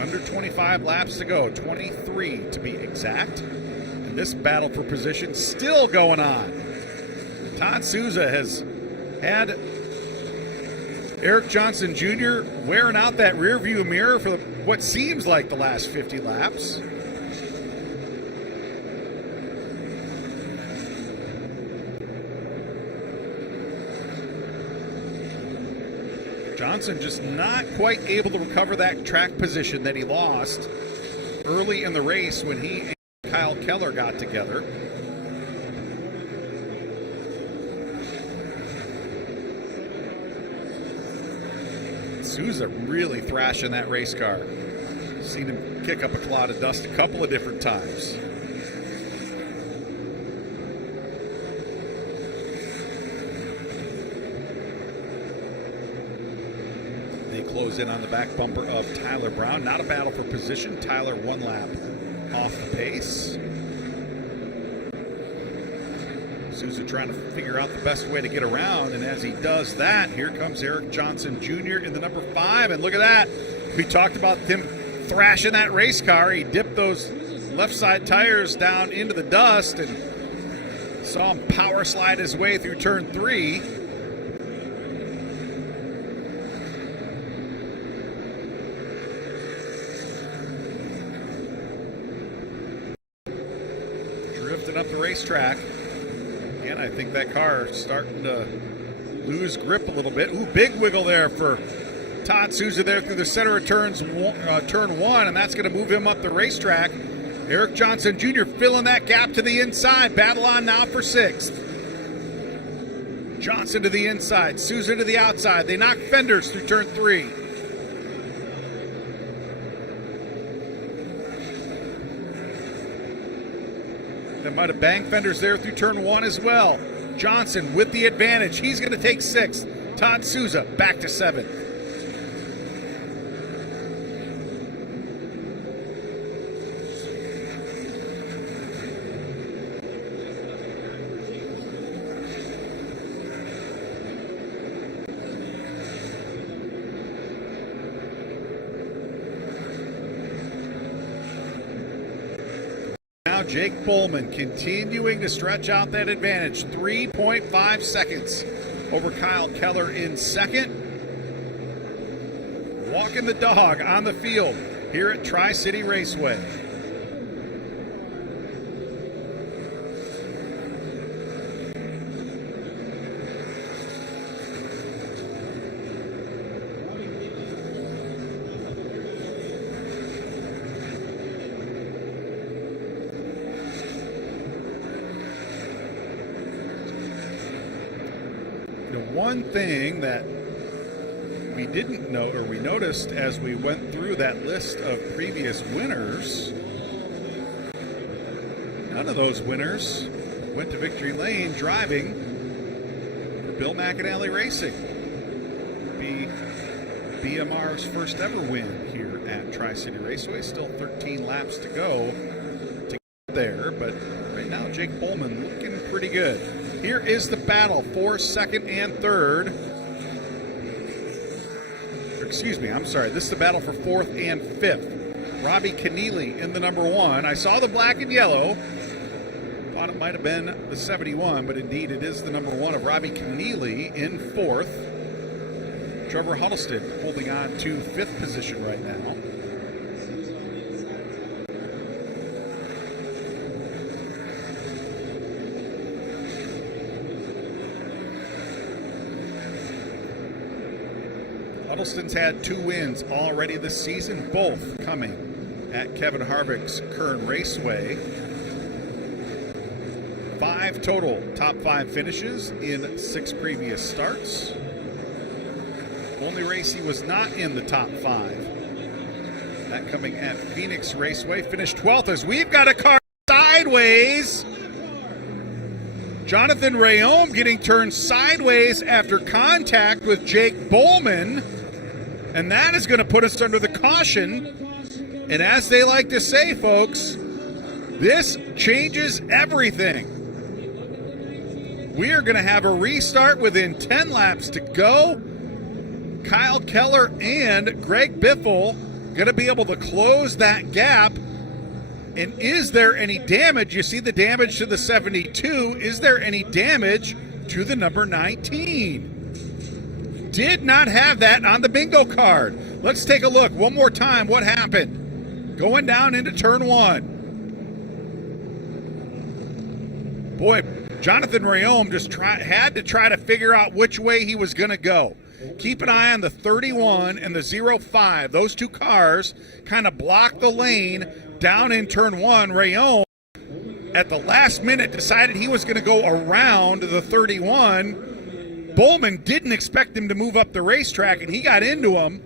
Under 25 laps to go, 23 to be exact. And this battle for position still going on. Todd Souza has had Eric Johnson Jr. wearing out that rear view mirror for what seems like the last 50 laps. Johnson just not quite able to recover that track position that he lost early in the race when he and Kyle Keller got together. Souza really thrashing that race car. Seen him kick up a cloud of dust a couple of different times. Close in on the back bumper of Tyler Brown. Not a battle for position. Tyler one lap off the pace. Souza trying to figure out the best way to get around, and as he does that, here comes Eric Johnson Jr. in the number 5, and look at that. We talked about him thrashing that race car. He dipped those left side tires down into the dust and saw him power slide his way through turn 3. Up the racetrack, and I think that car is starting to lose grip a little bit. Ooh, big wiggle there for Todd Souza there through the center of turn 1, and that's going to move him up the racetrack. Eric Johnson Jr. filling that gap to the inside. Battle on now for 6th. Johnson to the inside, Souza to the outside. They knock fenders through turn 3. They might have banged fenders there through turn 1 as well. Johnson with the advantage. He's going to take 6th. Todd Souza back to 7th. Now Jake Bowman continuing to stretch out that advantage. 3.5 seconds over Kyle Keller in second. Walking the dog on the field here at Tri-City Raceway. One thing that we didn't note, or we noticed as we went through that list of previous winners, none of those winners went to victory lane driving for Bill McAnally Racing. Be BMR's first ever win here at Tri-City Raceway. Still 13 laps to go to get there, but right now Jake Bowman looking pretty good. Here is the battle for second and third. Excuse me, I'm sorry. This is the battle for fourth and fifth. Robbie Keneally in the number 1. I saw the black and yellow. Thought it might have been the 71, but indeed it is the number 1 of Robbie Keneally in fourth. Trevor Huddleston holding on to 5th position right now. Huddleston's had 2 wins already this season, both coming at Kevin Harvick's Kern Raceway. 5 total top 5 finishes in 6 previous starts. Only race he was not in the top 5. That coming at Phoenix Raceway. Finished 12th as we've got a car sideways. Jonathan Rayom getting turned sideways after contact with Jake Bowman. And that is going to put us under the caution. And as they like to say, folks, this changes everything. We are going to have a restart within 10 laps to go. Kyle Keller and Greg Biffle going to be able to close that gap. And is there any damage? You see the damage to the 72. Is there any damage to the number 19? Did not have that on the bingo card. Let's take a look one more time. What happened? Going down into turn 1. Boy, Jonathan Rayom just had to try to figure out which way he was going to go. Keep an eye on the 31 and the 05. Those 2 cars kind of blocked the lane down in turn 1. Rayom, at the last minute, decided he was going to go around the 31. Bowman didn't expect him to move up the racetrack, and he got into him.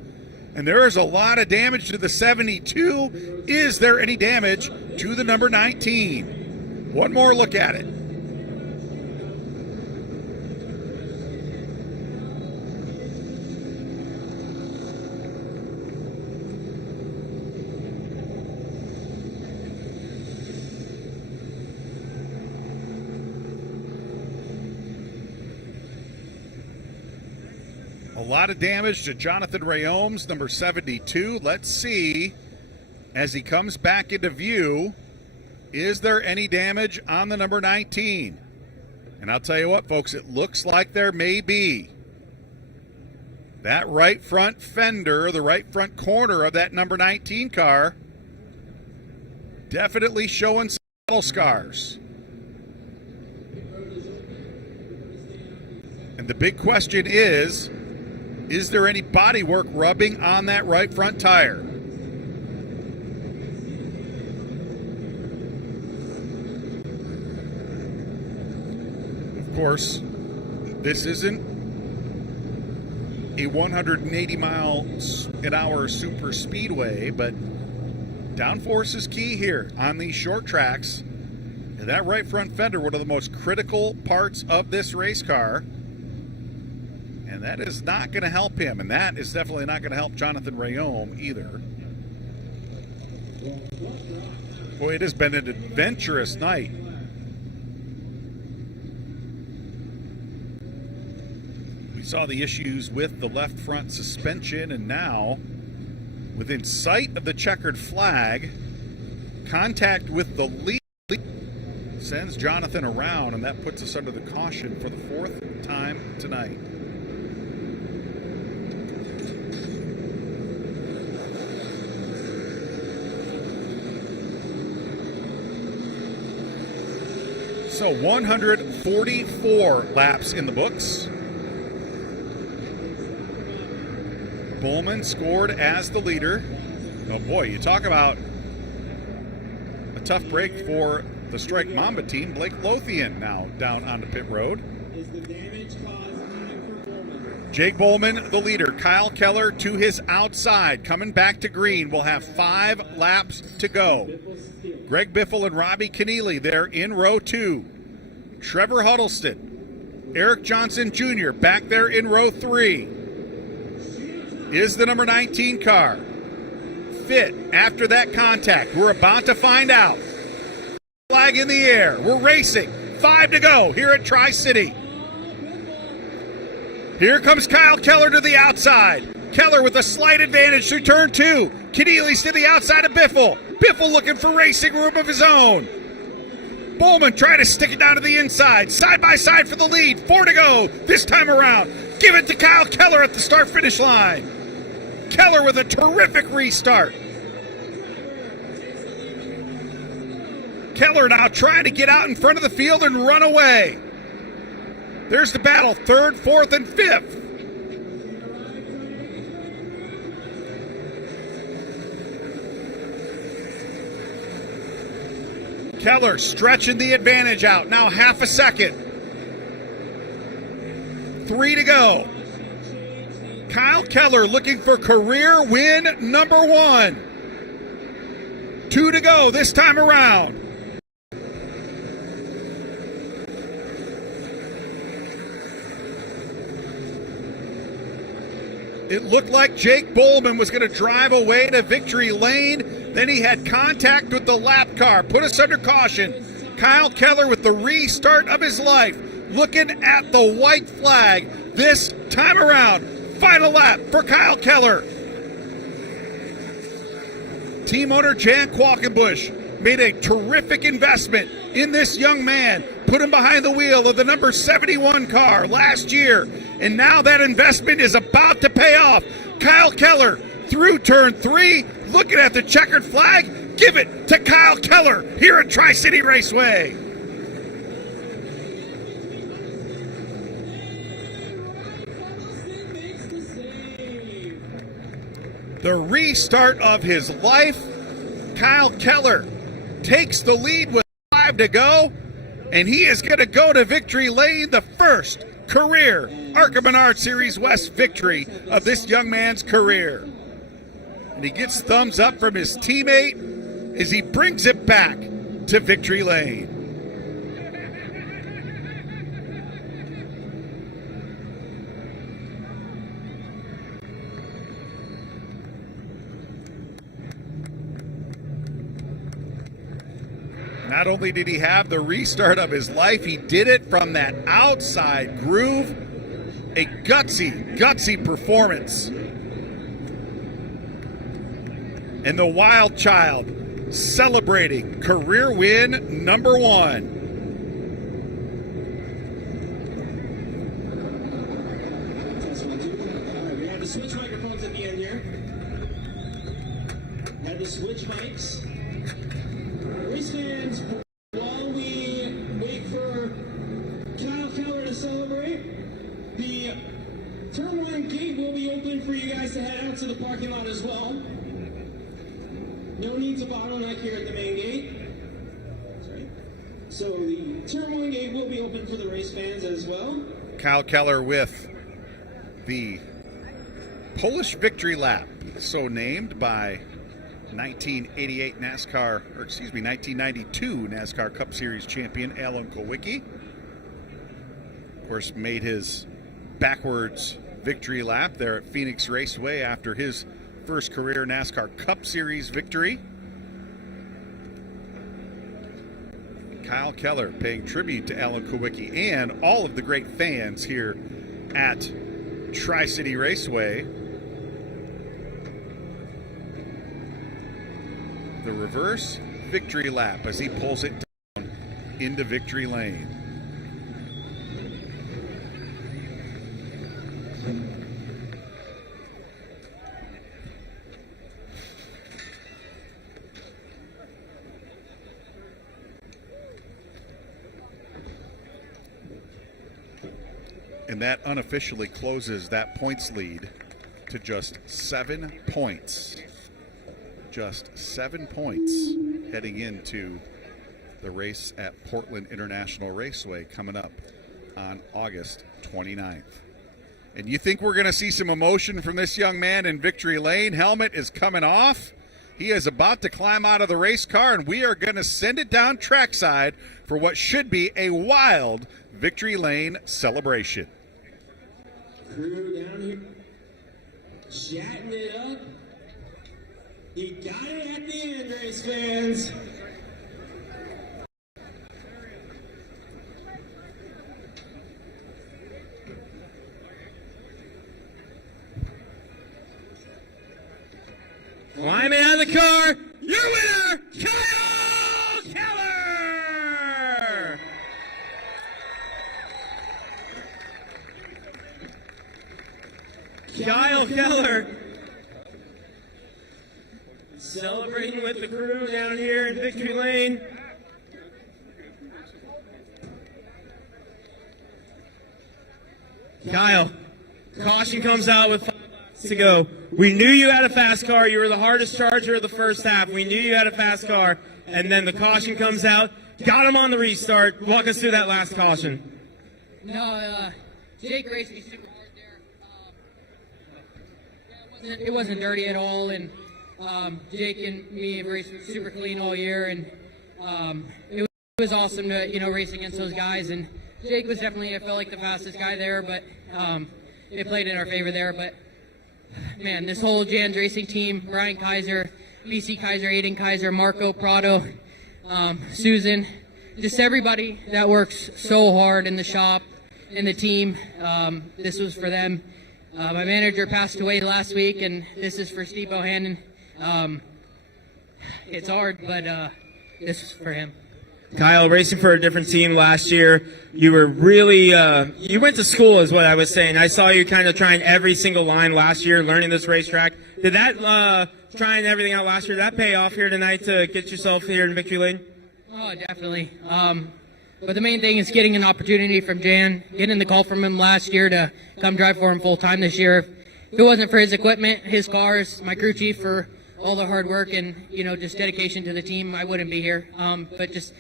And there is a lot of damage to the 72. Is there any damage to the number 19? One more look at it. A lot of damage to Jonathan Rayom's number 72. Let's see, as he comes back into view, is there any damage on the number 19? And I'll tell you what, folks, it looks like there may be. That right front fender, the right front corner of that number 19 car, definitely showing some battle scars. And the big question is there any body work rubbing on that right front tire? Of course, this isn't a 180 miles an hour super speedway, but downforce is key here on these short tracks. And that right front fender, one of the most critical parts of this race car. And that is not going to help him. And that is definitely not going to help Jonathan Rayome either. Boy, it has been an adventurous night. We saw the issues with the left front suspension, and now, within sight of the checkered flag, contact with the lead sends Jonathan around, and that puts us under the caution for the fourth time tonight. So 144 laps in the books. Bowman scored as the leader. Oh boy, you talk about a tough break for the Strike Mamba team. Blake Lothian now down onto pit road. Is the damage caused time for Bowman? Jake Bowman, the leader. Kyle Keller to his outside, coming back to green. We'll have 5 laps to go. Greg Biffle and Robbie Keneally there in row 2. Trevor Huddleston, Eric Johnson Jr. back there in row 3. Is the number 19 car fit after that contact? We're about to find out. Flag in the air. We're racing. 5 to go here at Tri-City. Here comes Kyle Keller to the outside. Keller with a slight advantage through turn 2. Keneally's to the outside of Biffle. Biffle looking for racing room of his own. Bowman trying to stick it down to the inside. Side by side for the lead. 4 to go this time around. Give it to Kyle Keller at the start-finish line. Keller with a terrific restart. Keller now trying to get out in front of the field and run away. There's the battle, 3rd, 4th, and 5th. Keller stretching the advantage out. Now half a second. 3 to go. Kyle Keller looking for career win number 1. 2 to go this time around. It looked like Jake Bowman was going to drive away to victory lane. Then he had contact with the lap car. Put us under caution. Kyle Keller with the restart of his life. Looking at the white flag this time around. Final lap for Kyle Keller. Team owner Jan Qualkenbush made a terrific investment in this young man. Put him behind the wheel of the number 71 car last year. And now that investment is about to pay off. Kyle Keller through turn 3, looking at the checkered flag. Give it to Kyle Keller here at Tri-City Raceway. The restart of his life. Kyle Keller takes the lead with 5 to go, and he is going to go to victory lane, the first career ARCA Menard Series West victory of this young man's career. And he gets thumbs up from his teammate as he brings it back to victory lane. Not only did he have the restart of his life, he did it from that outside groove. A gutsy performance. And the Wild Child celebrating career win number 1. We have to switch microphones at the end here. Had to switch mics. Race fans, while we wait for Kyle Keller to celebrate, the turn 1 gate will be open for you guys to head out to the parking lot as well. No need to bottleneck here at the main gate. That's right. So the turn 1 gate will be open for the race fans as well. Kyle Keller with the Polish victory lap, so named by 1988 NASCAR, or excuse me, 1992 NASCAR Cup Series champion Alan Kulwicki. Of course, made his backwards victory lap there at Phoenix Raceway after his first career NASCAR Cup Series victory. Kyle Keller paying tribute to Alan Kulwicki and all of the great fans here at Tri-City Raceway. The reverse victory lap as he pulls it down into victory lane. And that unofficially closes that points lead to just 7 points. Just 7 points heading into the race at Portland International Raceway coming up on August 29th. And you think we're going to see some emotion from this young man in victory lane? Helmet is coming off. He is about to climb out of the race car, and we are going to send it down trackside for what should be a wild victory lane celebration. Crew down here, chatting it up. He got it at the end, race fans. Climbing out of the car, your winner, Kyle Keller! Kyle Keller celebrating with the crew down here in victory lane. Kyle, caution comes out with 5 laps to go. We knew you had a fast car. You were the hardest charger of the first half. We knew you had a fast car. And then the caution comes out. Got him on the restart. Walk us through that last caution. No, Jake raced me super hard there. It wasn't dirty at all, and Jake and me have raced super clean all year, and it was awesome to race against those guys. And Jake was definitely, I felt like, the fastest guy there, but it played in our favor there. But man, this whole Jan's Racing team, Brian Kaiser, BC Kaiser, Aiden Kaiser, Marco Prado, Susan, just everybody that works so hard in the shop, in the team. This was for them. My manager passed away last week, and this is for Steve Bohannon. It's hard, but this is for him. Kyle, racing for a different team last year, you were really, you went to school is what I was saying. I saw you kind of trying every single line last year, learning this racetrack. Did that, trying everything out last year, that pay off here tonight to get yourself here in victory lane? Oh, definitely. But the main thing is getting an opportunity from Jan, getting the call from him last year to come drive for him full time this year. If it wasn't for his equipment, his cars, my crew chief for all the hard work and, just dedication to the team, I wouldn't be here. But just,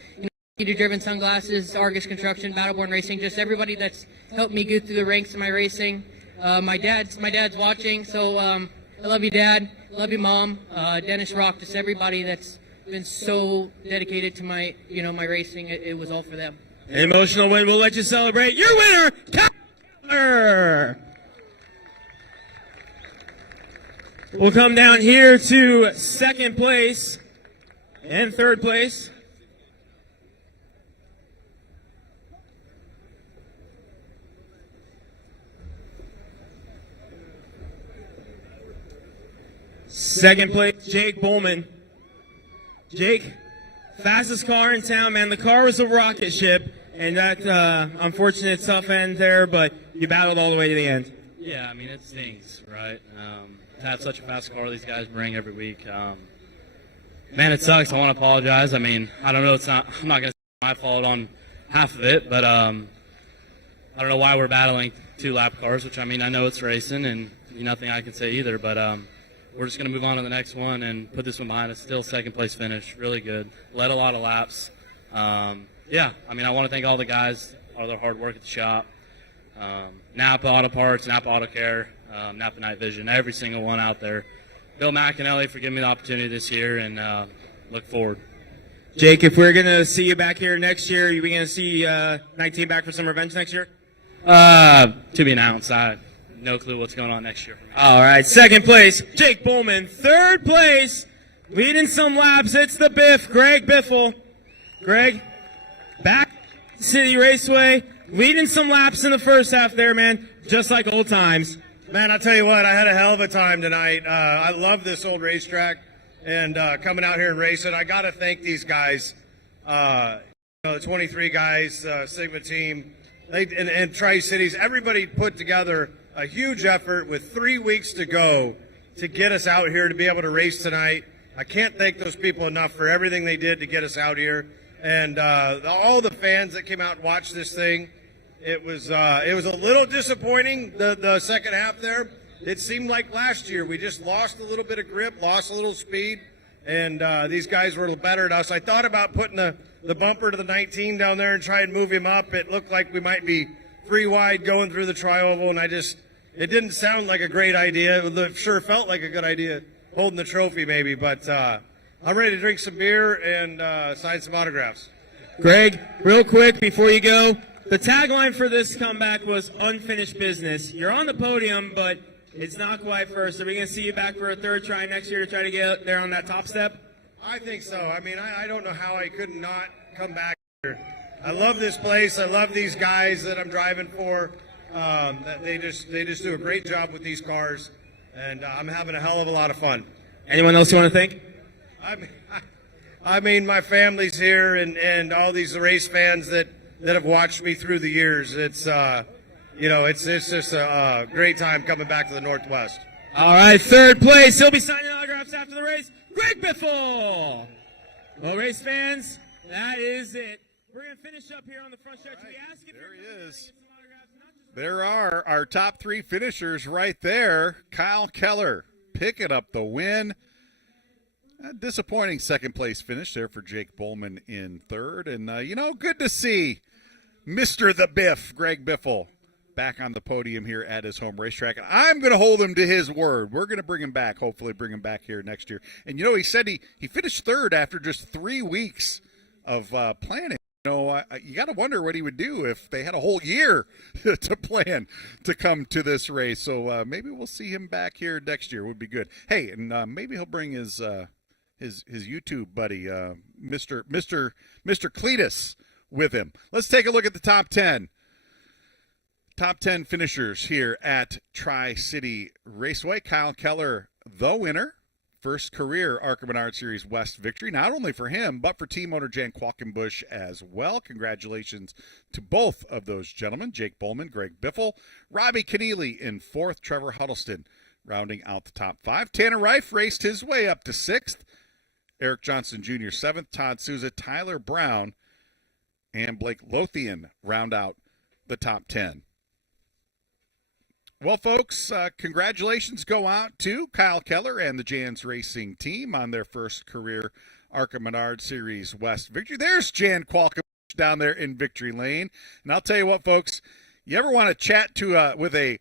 Driven Sunglasses, Argus Construction, Battleborn Racing, just everybody that's helped me go through the ranks in my racing. My dad's watching, so I love you, Dad. Love you, Mom. Dennis Rock, just everybody that's been so dedicated to my, my racing. It was all for them. An emotional win. We'll let you celebrate. Your winner, Keller! We'll come down here to second place and third place. Second place, Jake Bowman. Jake, fastest car in town, man. The car was a rocket ship, and that unfortunate tough end there, but you battled all the way to the end. Yeah, I mean, it stings, right? To have such a fast car these guys bring every week. Man, it sucks. I want to apologize. I mean, I don't know. I'm not going to say my fault on half of it, but I don't know why we're battling 2 lap cars, which, I mean, I know it's racing, and nothing I can say either, but we're just going to move on to the next one and put this one behind us. Still second place finish. Really good. Led a lot of laps. Yeah, I mean, I want to thank all the guys, all their hard work at the shop. Napa Auto Parts, Napa Auto Care, Napa Night Vision, every single one out there. Bill McAnally for giving me the opportunity this year, and look forward. Jake, if we're going to see you back here next year, are we going to see 19 back for some revenge next year? To be announced. I have no clue what's going on next year for me. All right, second place, Jake Bowman. Third place, leading some laps, it's the Biff, Greg Biffle. Greg, back City Raceway, leading some laps in the first half there, man, just like old times. Man, I'll tell you what, I had a hell of a time tonight. I love this old racetrack and coming out here and racing. I got to thank these guys, the 23 guys, Sigma team, and Tri-Cities. Everybody put together a huge effort with 3 weeks to go to get us out here to be able to race tonight. I can't thank those people enough for everything they did to get us out here. And all the fans that came out and watched this thing. It was a little disappointing, the second half there. It seemed like last year we just lost a little bit of grip, lost a little speed, and these guys were a little better than us. I thought about putting the bumper to the 19 down there and try and move him up. It looked like we might be 3 wide going through the tri-oval, and it didn't sound like a great idea. It sure felt like a good idea, holding the trophy maybe, but I'm ready to drink some beer and sign some autographs. Greg, real quick before you go, the tagline for this comeback was unfinished business. You're on the podium, but it's not quite first. Are we going to see you back for a third try next year to try to get there on that top step? I think so. I mean, I don't know how I could not come back here. I love this place. I love these guys that I'm driving for. They just do a great job with these cars, and I'm having a hell of a lot of fun. Anyone else you want to thank? I mean, my family's here and all these race fans that have watched me through the years. It's just a great time coming back to the Northwest. All right, third place. He'll be signing autographs after the race. Greg Biffle. Well, race fans, that is it. We're going to finish up here on the front stretch. Right. We ask if There he you're is. get some autographs, not just- There are our top 3 finishers right there. Kyle Keller picking up the win. A disappointing second place finish there for Jake Bowman in third. And, good to see Mr. The Biff, Greg Biffle, back on the podium here at his home racetrack. And I'm going to hold him to his word. We're going to bring him back, hopefully bring him back here next year. And, he said he finished third after just 3 weeks of planning. You got to wonder what he would do if they had a whole year to plan to come to this race. So maybe we'll see him back here next year. Would be good. Hey, and maybe he'll bring his YouTube buddy, Mr. Cletus, with him. Let's take a look at the top 10. Top 10 finishers here at Tri-City Raceway. Kyle Keller, the winner. First career ARCA Menard Series West victory, not only for him, but for team owner Jan Qualkenbush as well. Congratulations to both of those gentlemen, Jake Bowman, Greg Biffle. Robbie Keneally in fourth, Trevor Huddleston rounding out the top 5. Tanner Reif raced his way up to 6th. Eric Johnson Jr. 7th, Todd Souza, Tyler Brown, and Blake Lothian round out the top 10. Well, folks, congratulations go out to Kyle Keller and the Jan's Racing team on their first career ARCA Menard Series West victory. There's Jan Qualkenbush down there in victory lane. And I'll tell you what, folks, you ever want to chat with a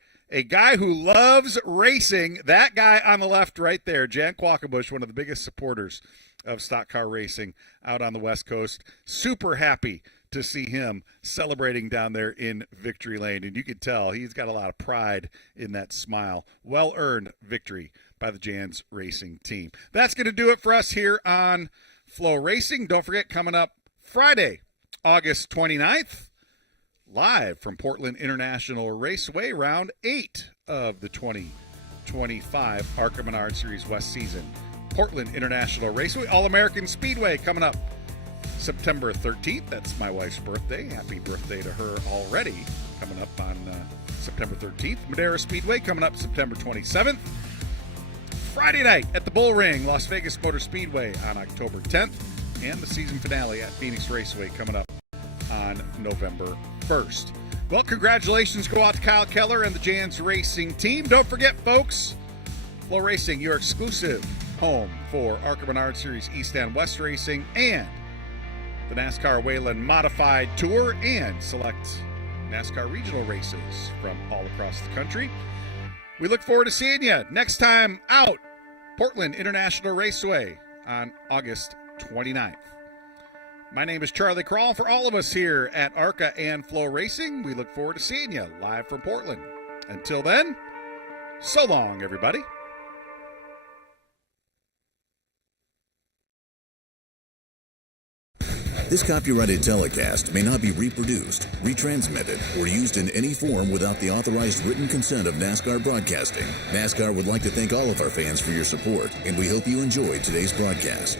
guy who loves racing, that guy on the left right there, Jan Qualkenbush, one of the biggest supporters of stock car racing out on the West Coast. Super happy to see him celebrating down there in victory lane. And you can tell he's got a lot of pride in that smile. Well-earned victory by the Jan's Racing team. That's going to do it for us here on Flow Racing. Don't forget, coming up Friday, August 29th, live from Portland International Raceway, round 8 of the 2025 ARCA Menard Series West season. Portland International Raceway, All-American Speedway coming up September 13th. That's my wife's birthday. Happy birthday to her already. Coming up on September 13th. Madera Speedway coming up September 27th. Friday night at the Bull Ring, Las Vegas Motor Speedway on October 10th. And the season finale at Phoenix Raceway coming up on November 1st. Well, congratulations go out to Kyle Keller and the Jan's Racing team. Don't forget, folks, Flow Racing, your exclusive home for ARCA Menard Series East and West Racing and the NASCAR Wayland Modified Tour and select NASCAR regional races from all across the country. We look forward to seeing you next time out, Portland International Raceway on August 29th. My name is Charlie Crawl. For all of us here at ARCA and Flow Racing, we look forward to seeing you live from Portland. Until then, so long, everybody. This copyrighted telecast may not be reproduced, retransmitted, or used in any form without the authorized written consent of NASCAR Broadcasting. NASCAR would like to thank all of our fans for your support, and we hope you enjoyed today's broadcast.